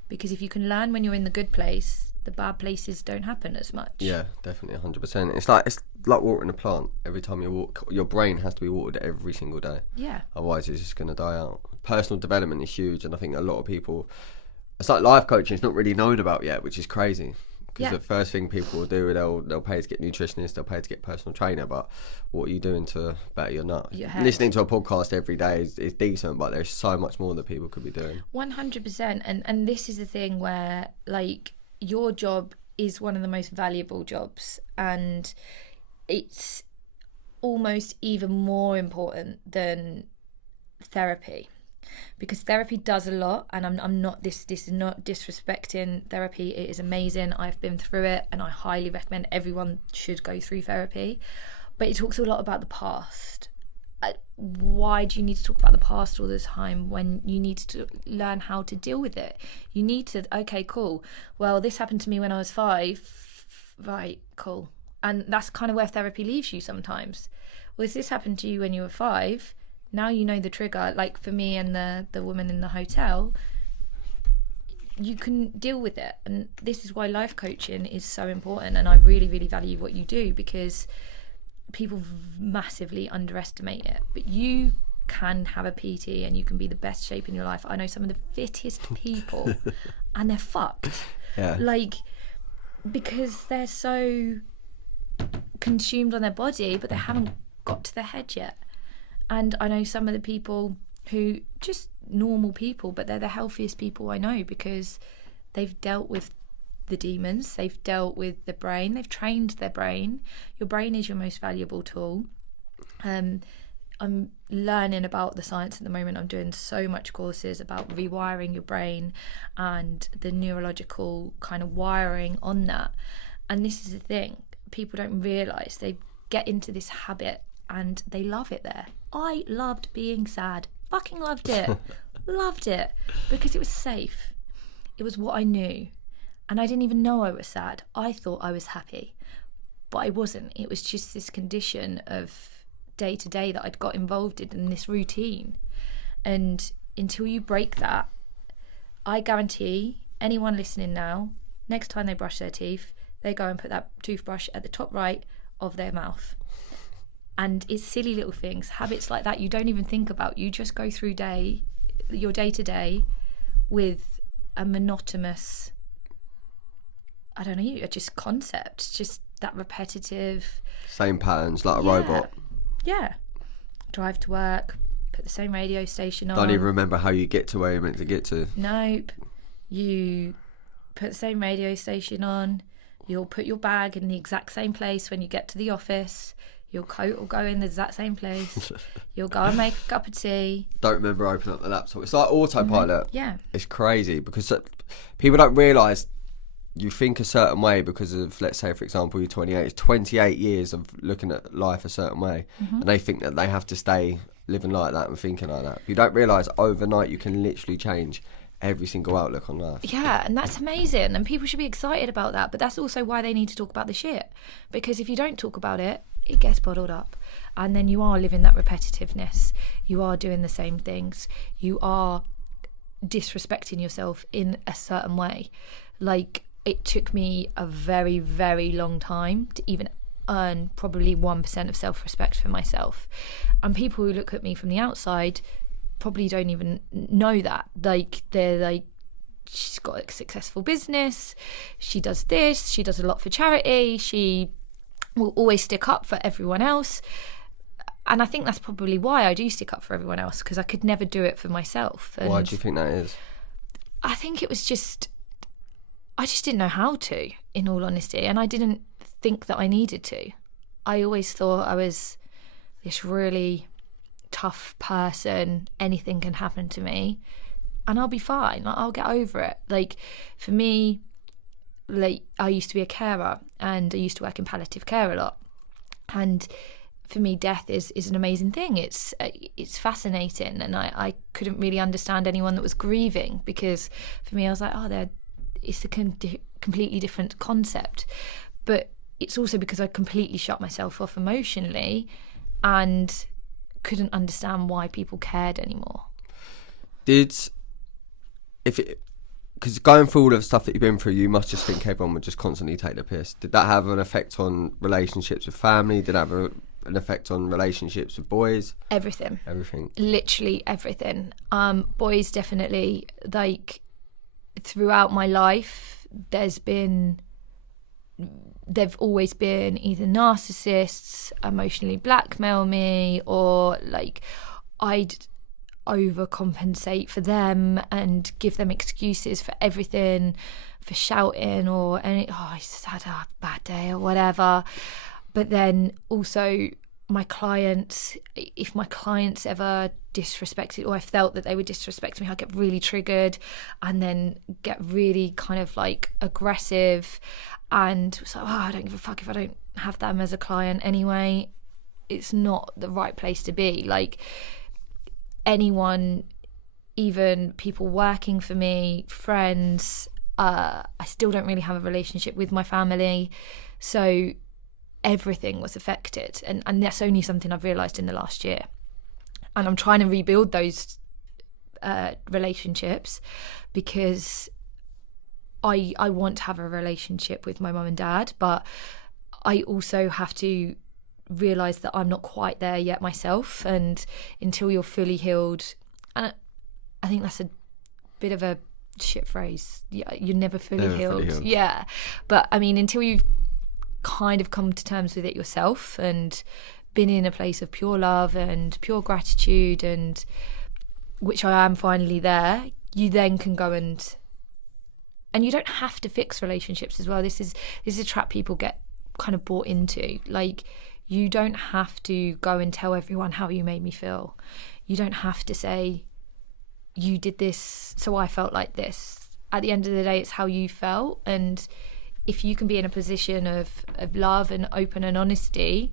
Because if you can learn when you're in the good place, the bad places don't happen as much. Yeah, definitely, 100%. It's like watering a plant. Every time you walk, your brain has to be watered every single day. Yeah. Otherwise, it's just going to die out. Personal development is huge, and I think a lot of people, it's like life coaching, it's not really known about yet, which is crazy. Because the first thing people will do, they'll pay to get nutritionists, they'll pay to get personal trainer, but what are you doing to better your nut? Listening to a podcast every day is decent, but there's so much more that people could be doing. 100%. And this is the thing where, like, your job is one of the most valuable jobs, and it's almost even more important than therapy. Because therapy does a lot, and I'm not this is not disrespecting therapy. It is amazing. I've been through it, and I highly recommend everyone should go through therapy. But it talks a lot about the past. Why do you need to talk about the past all the time when you need to learn how to deal with it? You need to, okay, cool. Well, this happened to me when I was 5. Right, cool. And that's kind of where therapy leaves you sometimes. Well, this happened to you when you were 5. Now you know the trigger. Like for me and the woman in the hotel, you can deal with it. And this is why life coaching is so important. And I really, really value what you do, because people massively underestimate it. But you can have a PT and you can be the best shape in your life. I know some of the fittest people and they're fucked. Yeah. Like, because they're so consumed on their body, but they haven't got to their head yet. And I know some of the people who just normal people, but they're the healthiest people I know, because they've dealt with the demons. They've dealt with the brain. They've trained their brain. Your brain is your most valuable tool. I'm learning about the science at the moment. I'm doing so much courses about rewiring your brain and the neurological kind of wiring on that. And this is the thing. People don't realise they get into this habit and they love it there. I loved being sad. Fucking loved it. Loved it. Because it was safe. It was what I knew. And I didn't even know I was sad. I thought I was happy. But I wasn't. It was just this condition of day to day that I'd got involved in this routine. And until you break that, I guarantee anyone listening now, next time they brush their teeth, they go and put that toothbrush at the top right of their mouth. And it's silly little things, habits like that you don't even think about. You just go through your day to day with a monotonous, I don't know, just concept, just that repetitive. Same patterns, like a robot. Yeah. Drive to work, put the same radio station on. Don't even remember how you get to where you're meant to get to. Nope. You put the same radio station on. You'll put your bag in the exact same place when you get to the office. Your coat will go in the exact same place. You'll go and make a cup of tea. Don't remember opening up the laptop. It's like autopilot. Yeah. It's crazy because people don't realise you think a certain way because of, let's say, for example, you're 28. It's 28 years of looking at life a certain way. And they think that they have to stay living like that and thinking like that. But you don't realise overnight you can literally change every single outlook on life. Yeah, and that's amazing. And people should be excited about that. But that's also why they need to talk about the shit. Because if you don't talk about it, it gets bottled up. And then you are living that repetitiveness. You are doing the same things. You are disrespecting yourself in a certain way. Like, it took me a very, very long time to even earn probably 1% of self-respect for myself. And people who look at me from the outside probably don't even know that. Like, they're like, she's got a successful business, she does this, she does a lot for charity, she will always stick up for everyone else. And I think that's probably why I do stick up for everyone else, because I could never do it for myself. And why do you think that is? I think it was just, I just didn't know how to, in all honesty, and I didn't think that I needed to. I always thought I was this really tough person, anything can happen to me and I'll be fine, like, I'll get over it. Like, for me, like, I used to be a carer and I used to work in palliative care a lot, and for me death is an amazing thing. It's fascinating, and I couldn't really understand anyone that was grieving, because for me I was like, it's a completely different concept. But it's also because I completely shut myself off emotionally and couldn't understand why people cared anymore. Because going through all of the stuff that you've been through, you must just think everyone would just constantly take the piss. Did that have an effect on relationships with family? Did it have an effect on relationships with boys? Everything. Literally everything. Boys, definitely. Like, throughout my life, they've always been either narcissists, emotionally blackmail me, or like I'd overcompensate for them and give them excuses for everything, for shouting or I just had a bad day or whatever. But then also my clients, if my clients ever disrespected, or I felt that they would disrespect me, I'd get really triggered and then get really kind of like aggressive, and it's like, I don't give a fuck if I don't have them as a client anyway. It's not the right place to be. Like, anyone, even people working for me, friends, I still don't really have a relationship with my family, so everything was affected, and that's only something I've realised in the last year. And I'm trying to rebuild those relationships, because I want to have a relationship with my mum and dad, but I also have to realise that I'm not quite there yet myself, and until you're fully healed, and I think that's a bit of a shit phrase, you're never fully healed. Yeah, but I mean, until you've kind of come to terms with it yourself and been in a place of pure love and pure gratitude, and which I am finally there, you then can go and And you don't have to fix relationships as well. This is a trap people get kind of bought into. Like, you don't have to go and tell everyone how you made me feel. You don't have to say, you did this, so I felt like this. At the end of the day, it's how you felt. And if you can be in a position of love and open and honesty,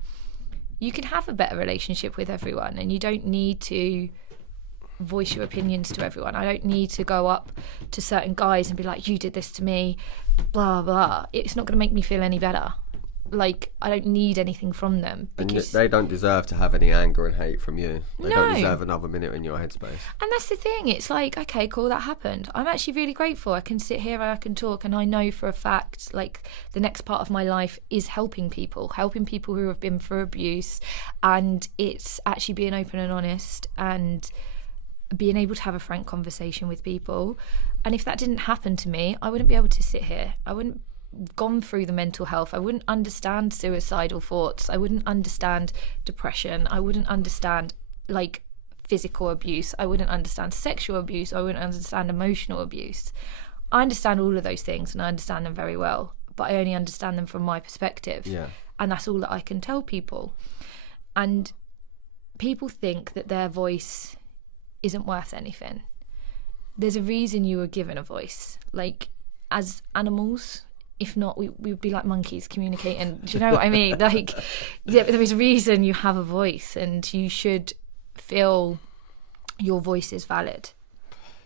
you can have a better relationship with everyone. And you don't need to voice your opinions to everyone. I don't need to go up to certain guys and be like, you did this to me, blah, blah. It's not going to make me feel any better. Like, I don't need anything from them. And they don't deserve to have any anger and hate from you. They don't deserve another minute in your headspace. And that's the thing. It's like, okay, cool, that happened. I'm actually really grateful. I can sit here and I can talk, and I know for a fact, like, the next part of my life is helping people who have been through abuse. And it's actually being open and honest and being able to have a frank conversation with people. And if that didn't happen to me, I wouldn't be able to sit here. I wouldn't gone through the mental health. I wouldn't understand suicidal thoughts. I wouldn't understand depression. I wouldn't understand, like, physical abuse. I wouldn't understand sexual abuse. I wouldn't understand emotional abuse. I understand all of those things, and I understand them very well, but I only understand them from my perspective. Yeah. And that's all that I can tell people. And people think that their voice isn't worth anything. There's a reason you were given a voice. Like, as animals, if not, we would be like monkeys communicating. Do you know what I mean? Like, yeah, there is a reason you have a voice, and you should feel your voice is valid.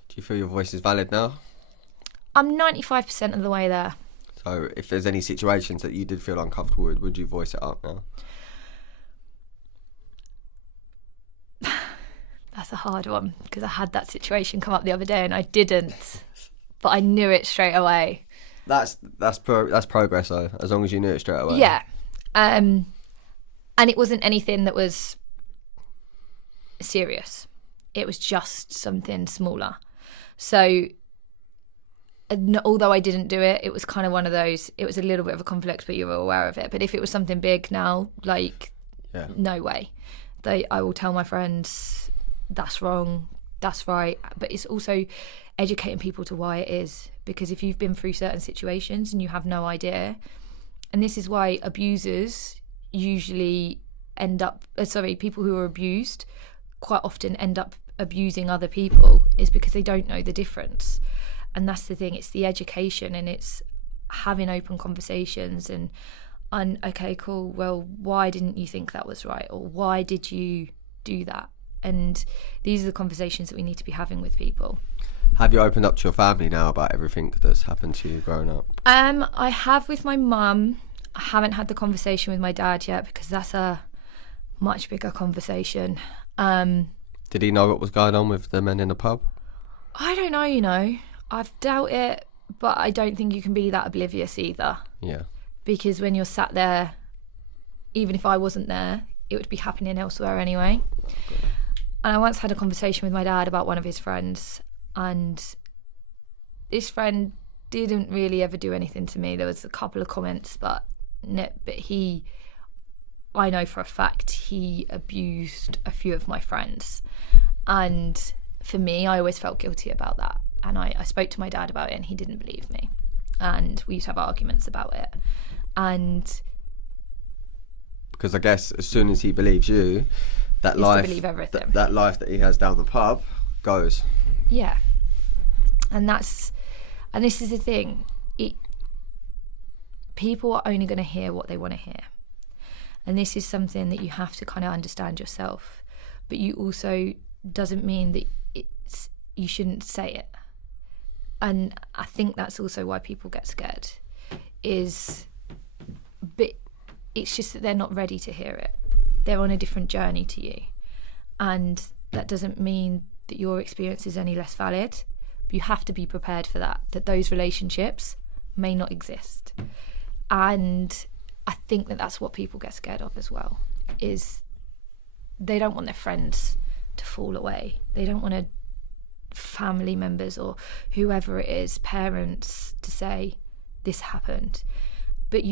Do you feel your voice is valid now? I'm 95% of the way there. So if there's any situations that you did feel uncomfortable with, would you voice it up now? That's a hard one, because I had that situation come up the other day and I didn't, but I knew it straight away. That's progress though, as long as you knew it straight away. Yeah. And it wasn't anything that was serious. It was just something smaller. So although I didn't do it, it was kind of one of those, it was a little bit of a conflict, but you were aware of it. But if it was something big now, like, no way. I will tell my friends, that's wrong, that's right. But it's also educating people to why it is. Because if you've been through certain situations and you have no idea, and this is why abusers usually people who are abused quite often end up abusing other people, is because they don't know the difference. And that's the thing, it's the education, and it's having open conversations and okay, cool, well, why didn't you think that was right? Or why did you do that? And these are the conversations that we need to be having with people. Have you opened up to your family now about everything that's happened to you growing up? I have with my mum. I haven't had the conversation with my dad yet, because that's a much bigger conversation. Did he know what was going on with the men in the pub? I don't know, I doubt it, but I don't think you can be that oblivious either. Yeah. Because when you're sat there, even if I wasn't there, it would be happening elsewhere anyway. Okay. And I once had a conversation with my dad about one of his friends, and this friend didn't really ever do anything to me. There was a couple of comments, but I know for a fact he abused a few of my friends. And for me, I always felt guilty about that. And I spoke to my dad about it, and he didn't believe me. And we used to have arguments about it. And because I guess as soon as he believes you, that life, that life that he has down the pub goes. Yeah. And this is the thing. People are only going to hear what they want to hear. And this is something that you have to kind of understand yourself. But you also, doesn't mean that you shouldn't say it. And I think that's also why people get scared. But it's just that they're not ready to hear it. They're on a different journey to you. And that doesn't mean that your experience is any less valid. But you have to be prepared for that those relationships may not exist. And I think that that's what people get scared of as well, is they don't want their friends to fall away. They don't want family members or whoever it is, parents, to say this happened. But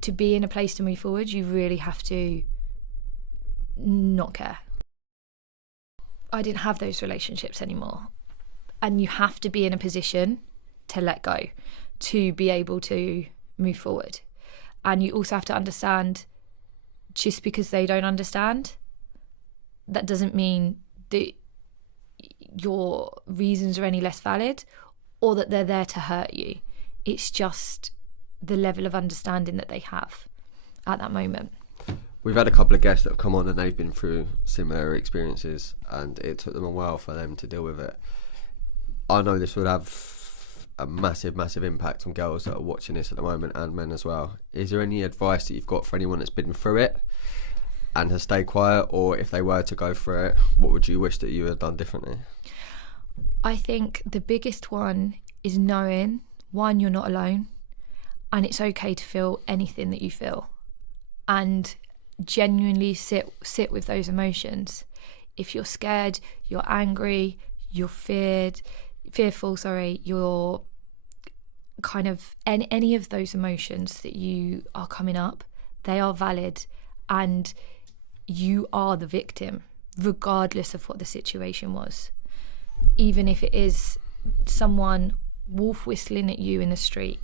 to be in a place to move forward, you really have to not care. I didn't have those relationships anymore. And you have to be in a position to let go, to be able to move forward. And you also have to understand, just because they don't understand, that doesn't mean that your reasons are any less valid or that they're there to hurt you. It's just the level of understanding that they have at that moment. We've had a couple of guests that have come on and they've been through similar experiences and it took them a while for them to deal with it. I know this would have a massive impact on girls that are watching this at the moment, and men as well. Is there any advice that you've got for anyone that's been through it and has stayed quiet, or if they were to go through it, what would you wish that you had done differently? I think the biggest one is knowing, one, you're not alone, and it's okay to feel anything that you feel, and genuinely sit with those emotions. If you're scared, you're angry, you're fearful, you're kind of any of those emotions that you are coming up, they are valid, and you are the victim regardless of what the situation was. Even if it is someone wolf whistling at you in the street,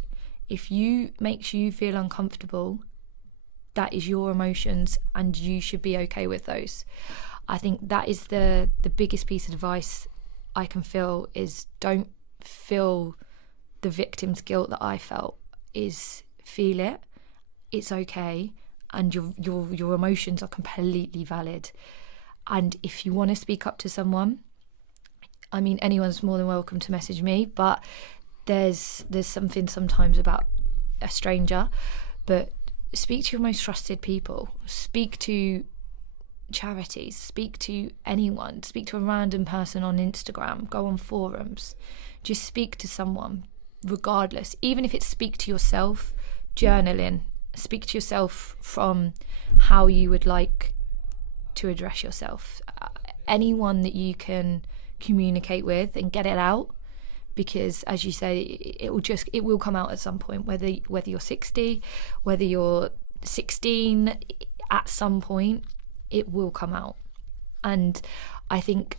if you makes you feel uncomfortable, that is your emotions and you should be okay with those. I think that is the biggest piece of advice I can feel, is don't feel the victim's guilt that I felt, is feel it, it's okay, and your emotions are completely valid. And if you want to speak up to someone, I mean, anyone's more than welcome to message me, but there's something sometimes about a stranger, but speak to your most trusted people, speak to charities, speak to anyone, speak to a random person on Instagram, go on forums, just speak to someone regardless. Even if it's speak to yourself, journaling, speak to yourself from how you would like to address yourself. Anyone that you can communicate with and get it out, because as you say, it will come out at some point, whether you're 60, whether you're 16, at some point it will come out. And I think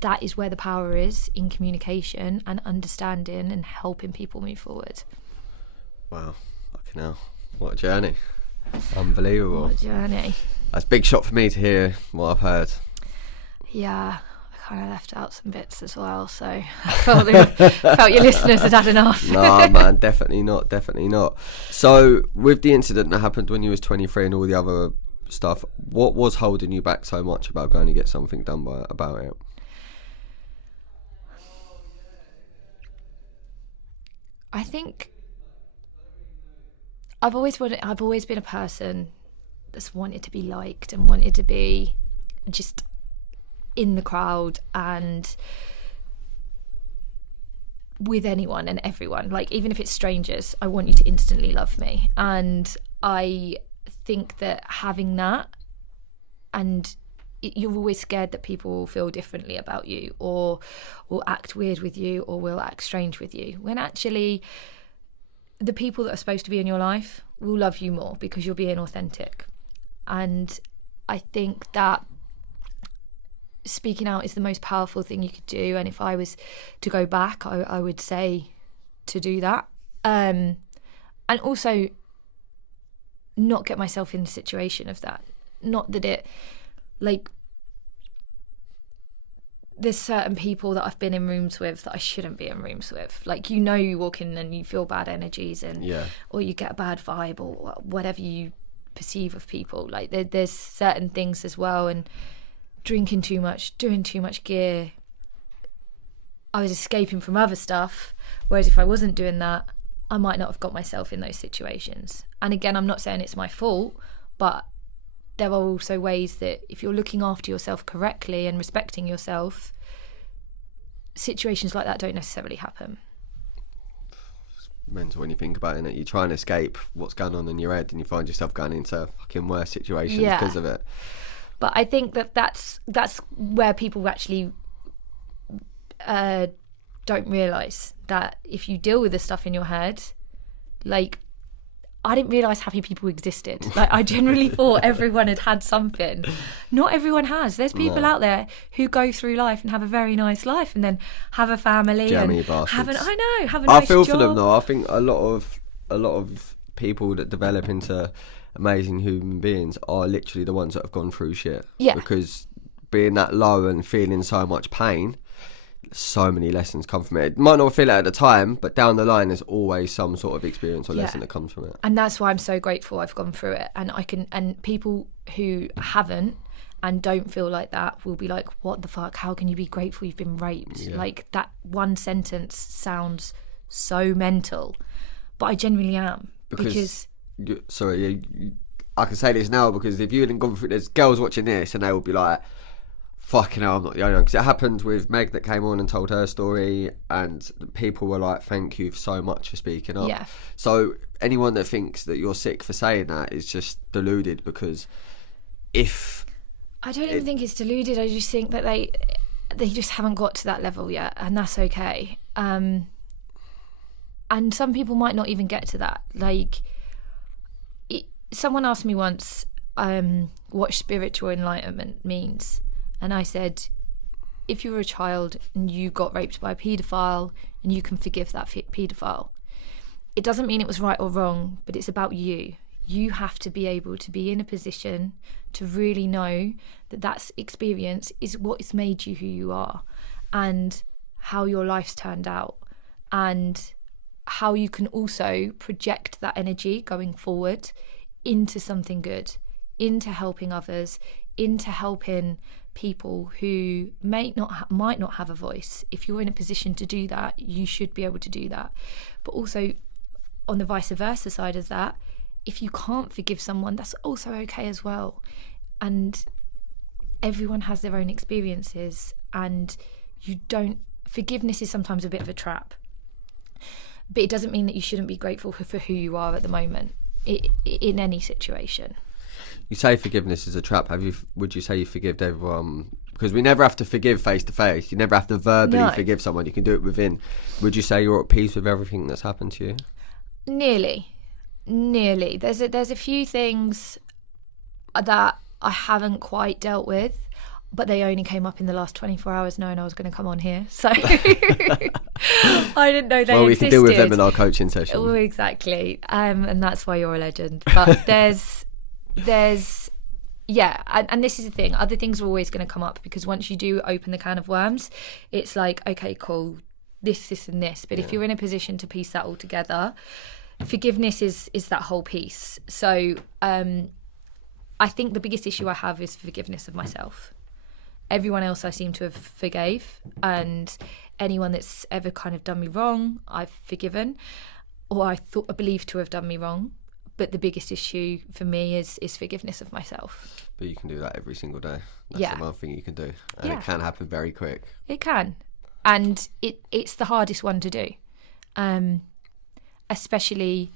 that is where the power is, in communication and understanding and helping people move forward. Wow, fucking hell, what a journey. Unbelievable. What a journey. That's a big shot for me to hear what I've heard. Yeah, I kind of left out some bits as well, so I felt your listeners had enough. No, man, definitely not. So, with the incident that happened when you was 23 and all the other stuff, what was holding you back so much about going to get something done about it? I think I've always been a person that's wanted to be liked and wanted to be just in the crowd and with anyone and everyone. Like, even if it's strangers, I want you to instantly love me. And I think that having that, and you're always scared that people will feel differently about you, or will act weird with you, or will act strange with you, when actually the people that are supposed to be in your life will love you more because you're being authentic. And I think that speaking out is the most powerful thing you could do. And if I was to go back, I would say to do that. And also not get myself in the situation of that. Not that it, like, there's certain people that I've been in rooms with that I shouldn't be in rooms with. Like, you know, you walk in and you feel bad energies, and or you get a bad vibe, or whatever you perceive of people. Like, there's certain things as well. And drinking too much, doing too much gear, I was escaping from other stuff. Whereas if I wasn't doing that, I might not have got myself in those situations. And again, I'm not saying it's my fault, but there are also ways that if you're looking after yourself correctly and respecting yourself, situations like that don't necessarily happen. It's mental when you think about it, innit? You try and escape what's going on in your head and you find yourself going into fucking worse situations because of it. But I think that's where people actually don't realise that if you deal with the stuff in your head, like, I didn't realise happy people existed. Like, I generally thought everyone had something. Not everyone has. There's people out there who go through life and have a very nice life and then have a family Jammy and bastards. have a nice job. I feel for them though. I think a lot of people that develop into amazing human beings are literally the ones that have gone through shit. Yeah. Because being that low and feeling so much pain, so many lessons come from it. Might not feel it at the time, but down the line there's always some sort of experience or lesson that comes from it. And that's why I'm so grateful I've gone through it. And people who haven't and don't feel like that will be like, what the fuck? How can you be grateful you've been raped? Yeah. Like, that one sentence sounds so mental, but I genuinely am. Because I can say this now because if you hadn't gone through, there's girls watching this and they will be like, fucking hell, I'm not the only one. Because it happened with Meg that came on and told her story, and people were like, thank you so much for speaking up. Yeah. So anyone that thinks that you're sick for saying that is just deluded, because if... I don't even think it's deluded. I just think that they just haven't got to that level yet, and that's okay. And some people might not even get to that. Like, someone asked me once what spiritual enlightenment means. And I said, if you were a child and you got raped by a paedophile and you can forgive that paedophile, it doesn't mean it was right or wrong, but it's about you. You have to be able to be in a position to really know that that experience is what has made you who you are, and how your life's turned out, and how you can also project that energy going forward into something good, into helping others, into helping people who might not have a voice. If you're in a position to do that, you should be able to do that. But also, on the vice versa side of that, if you can't forgive someone, that's also okay as well. And everyone has their own experiences, and forgiveness is sometimes a bit of a trap. But it doesn't mean that you shouldn't be grateful for who you are at the moment, in any situation. You say forgiveness is a trap. Would you say you forgive everyone? Because we never have to forgive face to face. You never have to verbally forgive someone. You can do it within. Would you say you're at peace with everything that's happened to you? Nearly. There's a few things that I haven't quite dealt with, but they only came up in the last 24 hours knowing I was going to come on here. So I didn't know they existed. Well, we can deal with them in our coaching session. Oh, exactly. And that's why you're a legend. But there's and this is the thing, other things are always going to come up, because once you do open the can of worms, it's like, okay, cool, this and this. But if you're in a position to piece that all together, forgiveness is that whole piece. So I think the biggest issue I have is forgiveness of myself. Everyone else I seem to have forgave, and anyone that's ever kind of done me wrong, I've forgiven, or I believe to have done me wrong. But the biggest issue for me is forgiveness of myself. But you can do that every single day. That's the one thing you can do. And it can happen very quick. It can. And it's the hardest one to do. Especially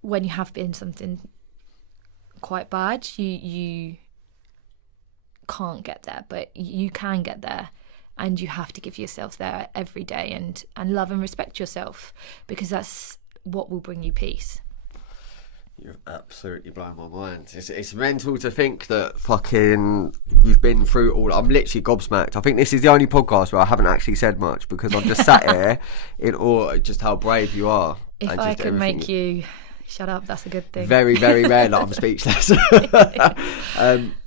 when you have been something quite bad. You can't get there, but you can get there. And you have to give yourself there every day and love and respect yourself, because that's what will bring you peace. You've absolutely blown my mind. It's mental to think that fucking you've been through all. I'm literally gobsmacked. I think this is the only podcast where I haven't actually said much, because I've just sat here in awe at just how brave you are. If I could make you shut up, that's a good thing. Very, very rare that I'm speechless.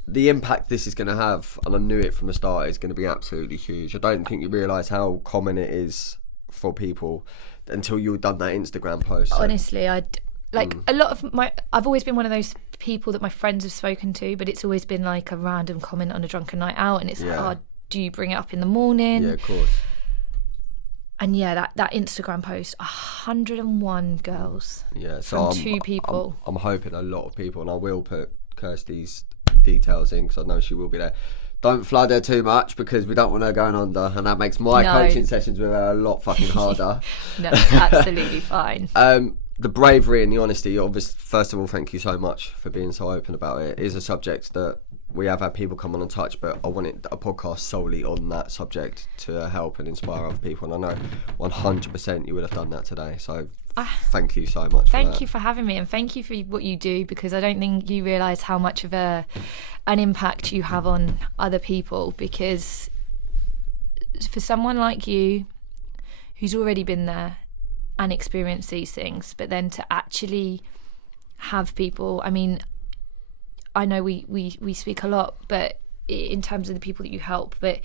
The impact this is going to have, and I knew it from the start, is going to be absolutely huge. I don't think you realise how common it is for people until you've done that Instagram post. So. Honestly, a lot of I've always been one of those people that my friends have spoken to, but it's always been like a random comment on a drunken night out, and it's like, oh, do you bring it up in the morning? Yeah, of course. And that Instagram post, 101 girls. Yeah, so from 2 people. I'm hoping a lot of people, and I will put Kirsty's details in because I know she will be there. Don't flood her too much, because we don't want her going under, and that makes my coaching sessions with her a lot fucking harder. No, it's absolutely fine. The bravery and the honesty, obviously, first of all, thank you so much for being so open about it. It is a subject that we have had people come on and touch, but I wanted a podcast solely on that subject to help and inspire other people. And I know 100% you would have done that today. So thank you so much. Thank you for having me, and thank you for what you do, because I don't think you realise how much of an impact you have on other people. Because for someone like you, who's already been there and experienced these things, but then to actually have people, I mean, I know we speak a lot, but in terms of the people that you help, but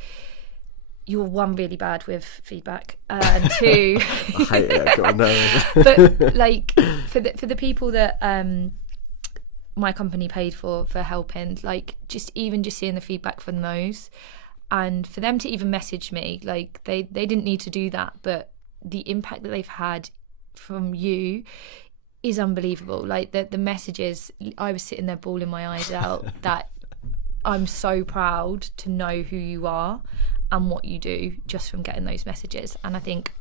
you're one, really bad with feedback, and two, I hate it. Got nervous. but like for the people that my company paid for helping, like just seeing the feedback from those, and for them to even message me, like they didn't need to do that, but the impact that they've had from you is unbelievable. Like the messages, I was sitting there bawling my eyes out that I'm so proud to know who you are and what you do just from getting those messages. And I think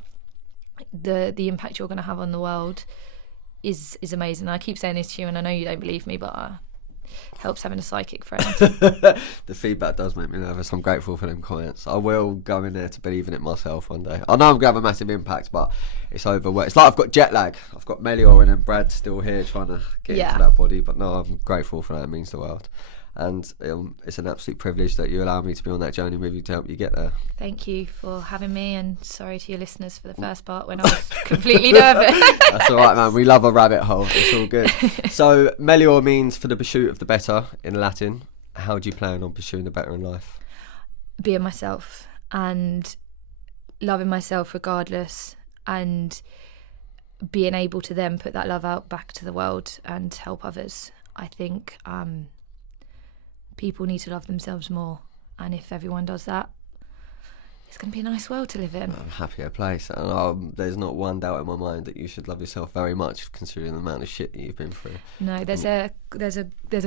the impact you're going to have on the world is amazing. I keep saying this to you, and I know you don't believe me, but helps having a psychic friend. The feedback does make me nervous. I'm grateful for them comments. I will go in there to believe in it myself one day. I know I'm going to have a massive impact, but it's over. It's like I've got jet lag. I've got Melior and then Brad still here trying to get into that body. But no, I'm grateful for that. It means the world. And it's an absolute privilege that you allow me to be on that journey with you to help you get there. Thank you for having me, and sorry to your listeners for the first part when I was completely nervous. That's all right, man. We love a rabbit hole. It's all good. So Melior means for the pursuit of the better in Latin. How do you plan on pursuing the better in life? Being myself and loving myself regardless, and being able to then put that love out back to the world and help others. I think people need to love themselves more, and if everyone does that, it's going to be a nice world to live in. A happier place, and there's not one doubt in my mind that you should love yourself very much, considering the amount of shit that you've been through. No, there's a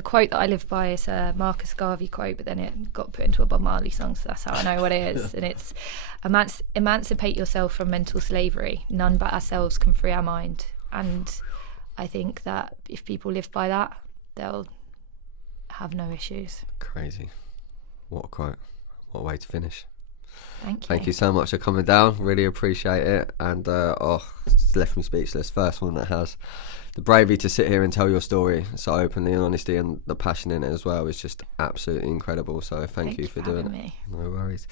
quote that I live by. It's a Marcus Garvey quote, but then it got put into a Bob Marley song, so that's how I know what it is. And it's emancipate yourself from mental slavery. None but ourselves can free our mind. And I think that if people live by that, they'll have no issues. Crazy. What a quote. What a way to finish. Thank you so much for coming down. Really appreciate it. And it's left me speechless. First one that has the bravery to sit here and tell your story so openly and honesty, and the passion in it as well is just absolutely incredible. So thank you for doing it. No worries.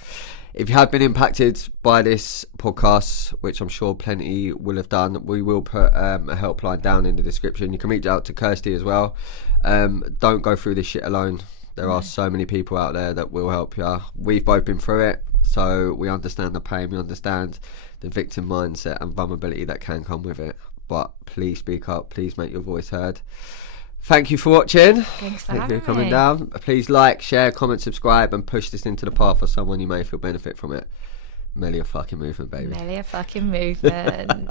If you have been impacted by this podcast, which I'm sure plenty will have done, we will put a helpline down in the description. You can reach out to Kirsty as well. Don't go through this shit alone. There are so many people out there that will help you. We've both been through it, so we understand the pain, we understand the victim mindset and vulnerability that can come with it. But please speak up, please make your voice heard. Thank you for watching. Thanks for Thank you for coming down. Please like, share, comment, subscribe, and push this into the path of someone you may feel benefit from it. Melia fucking movement, baby. Melia fucking movement.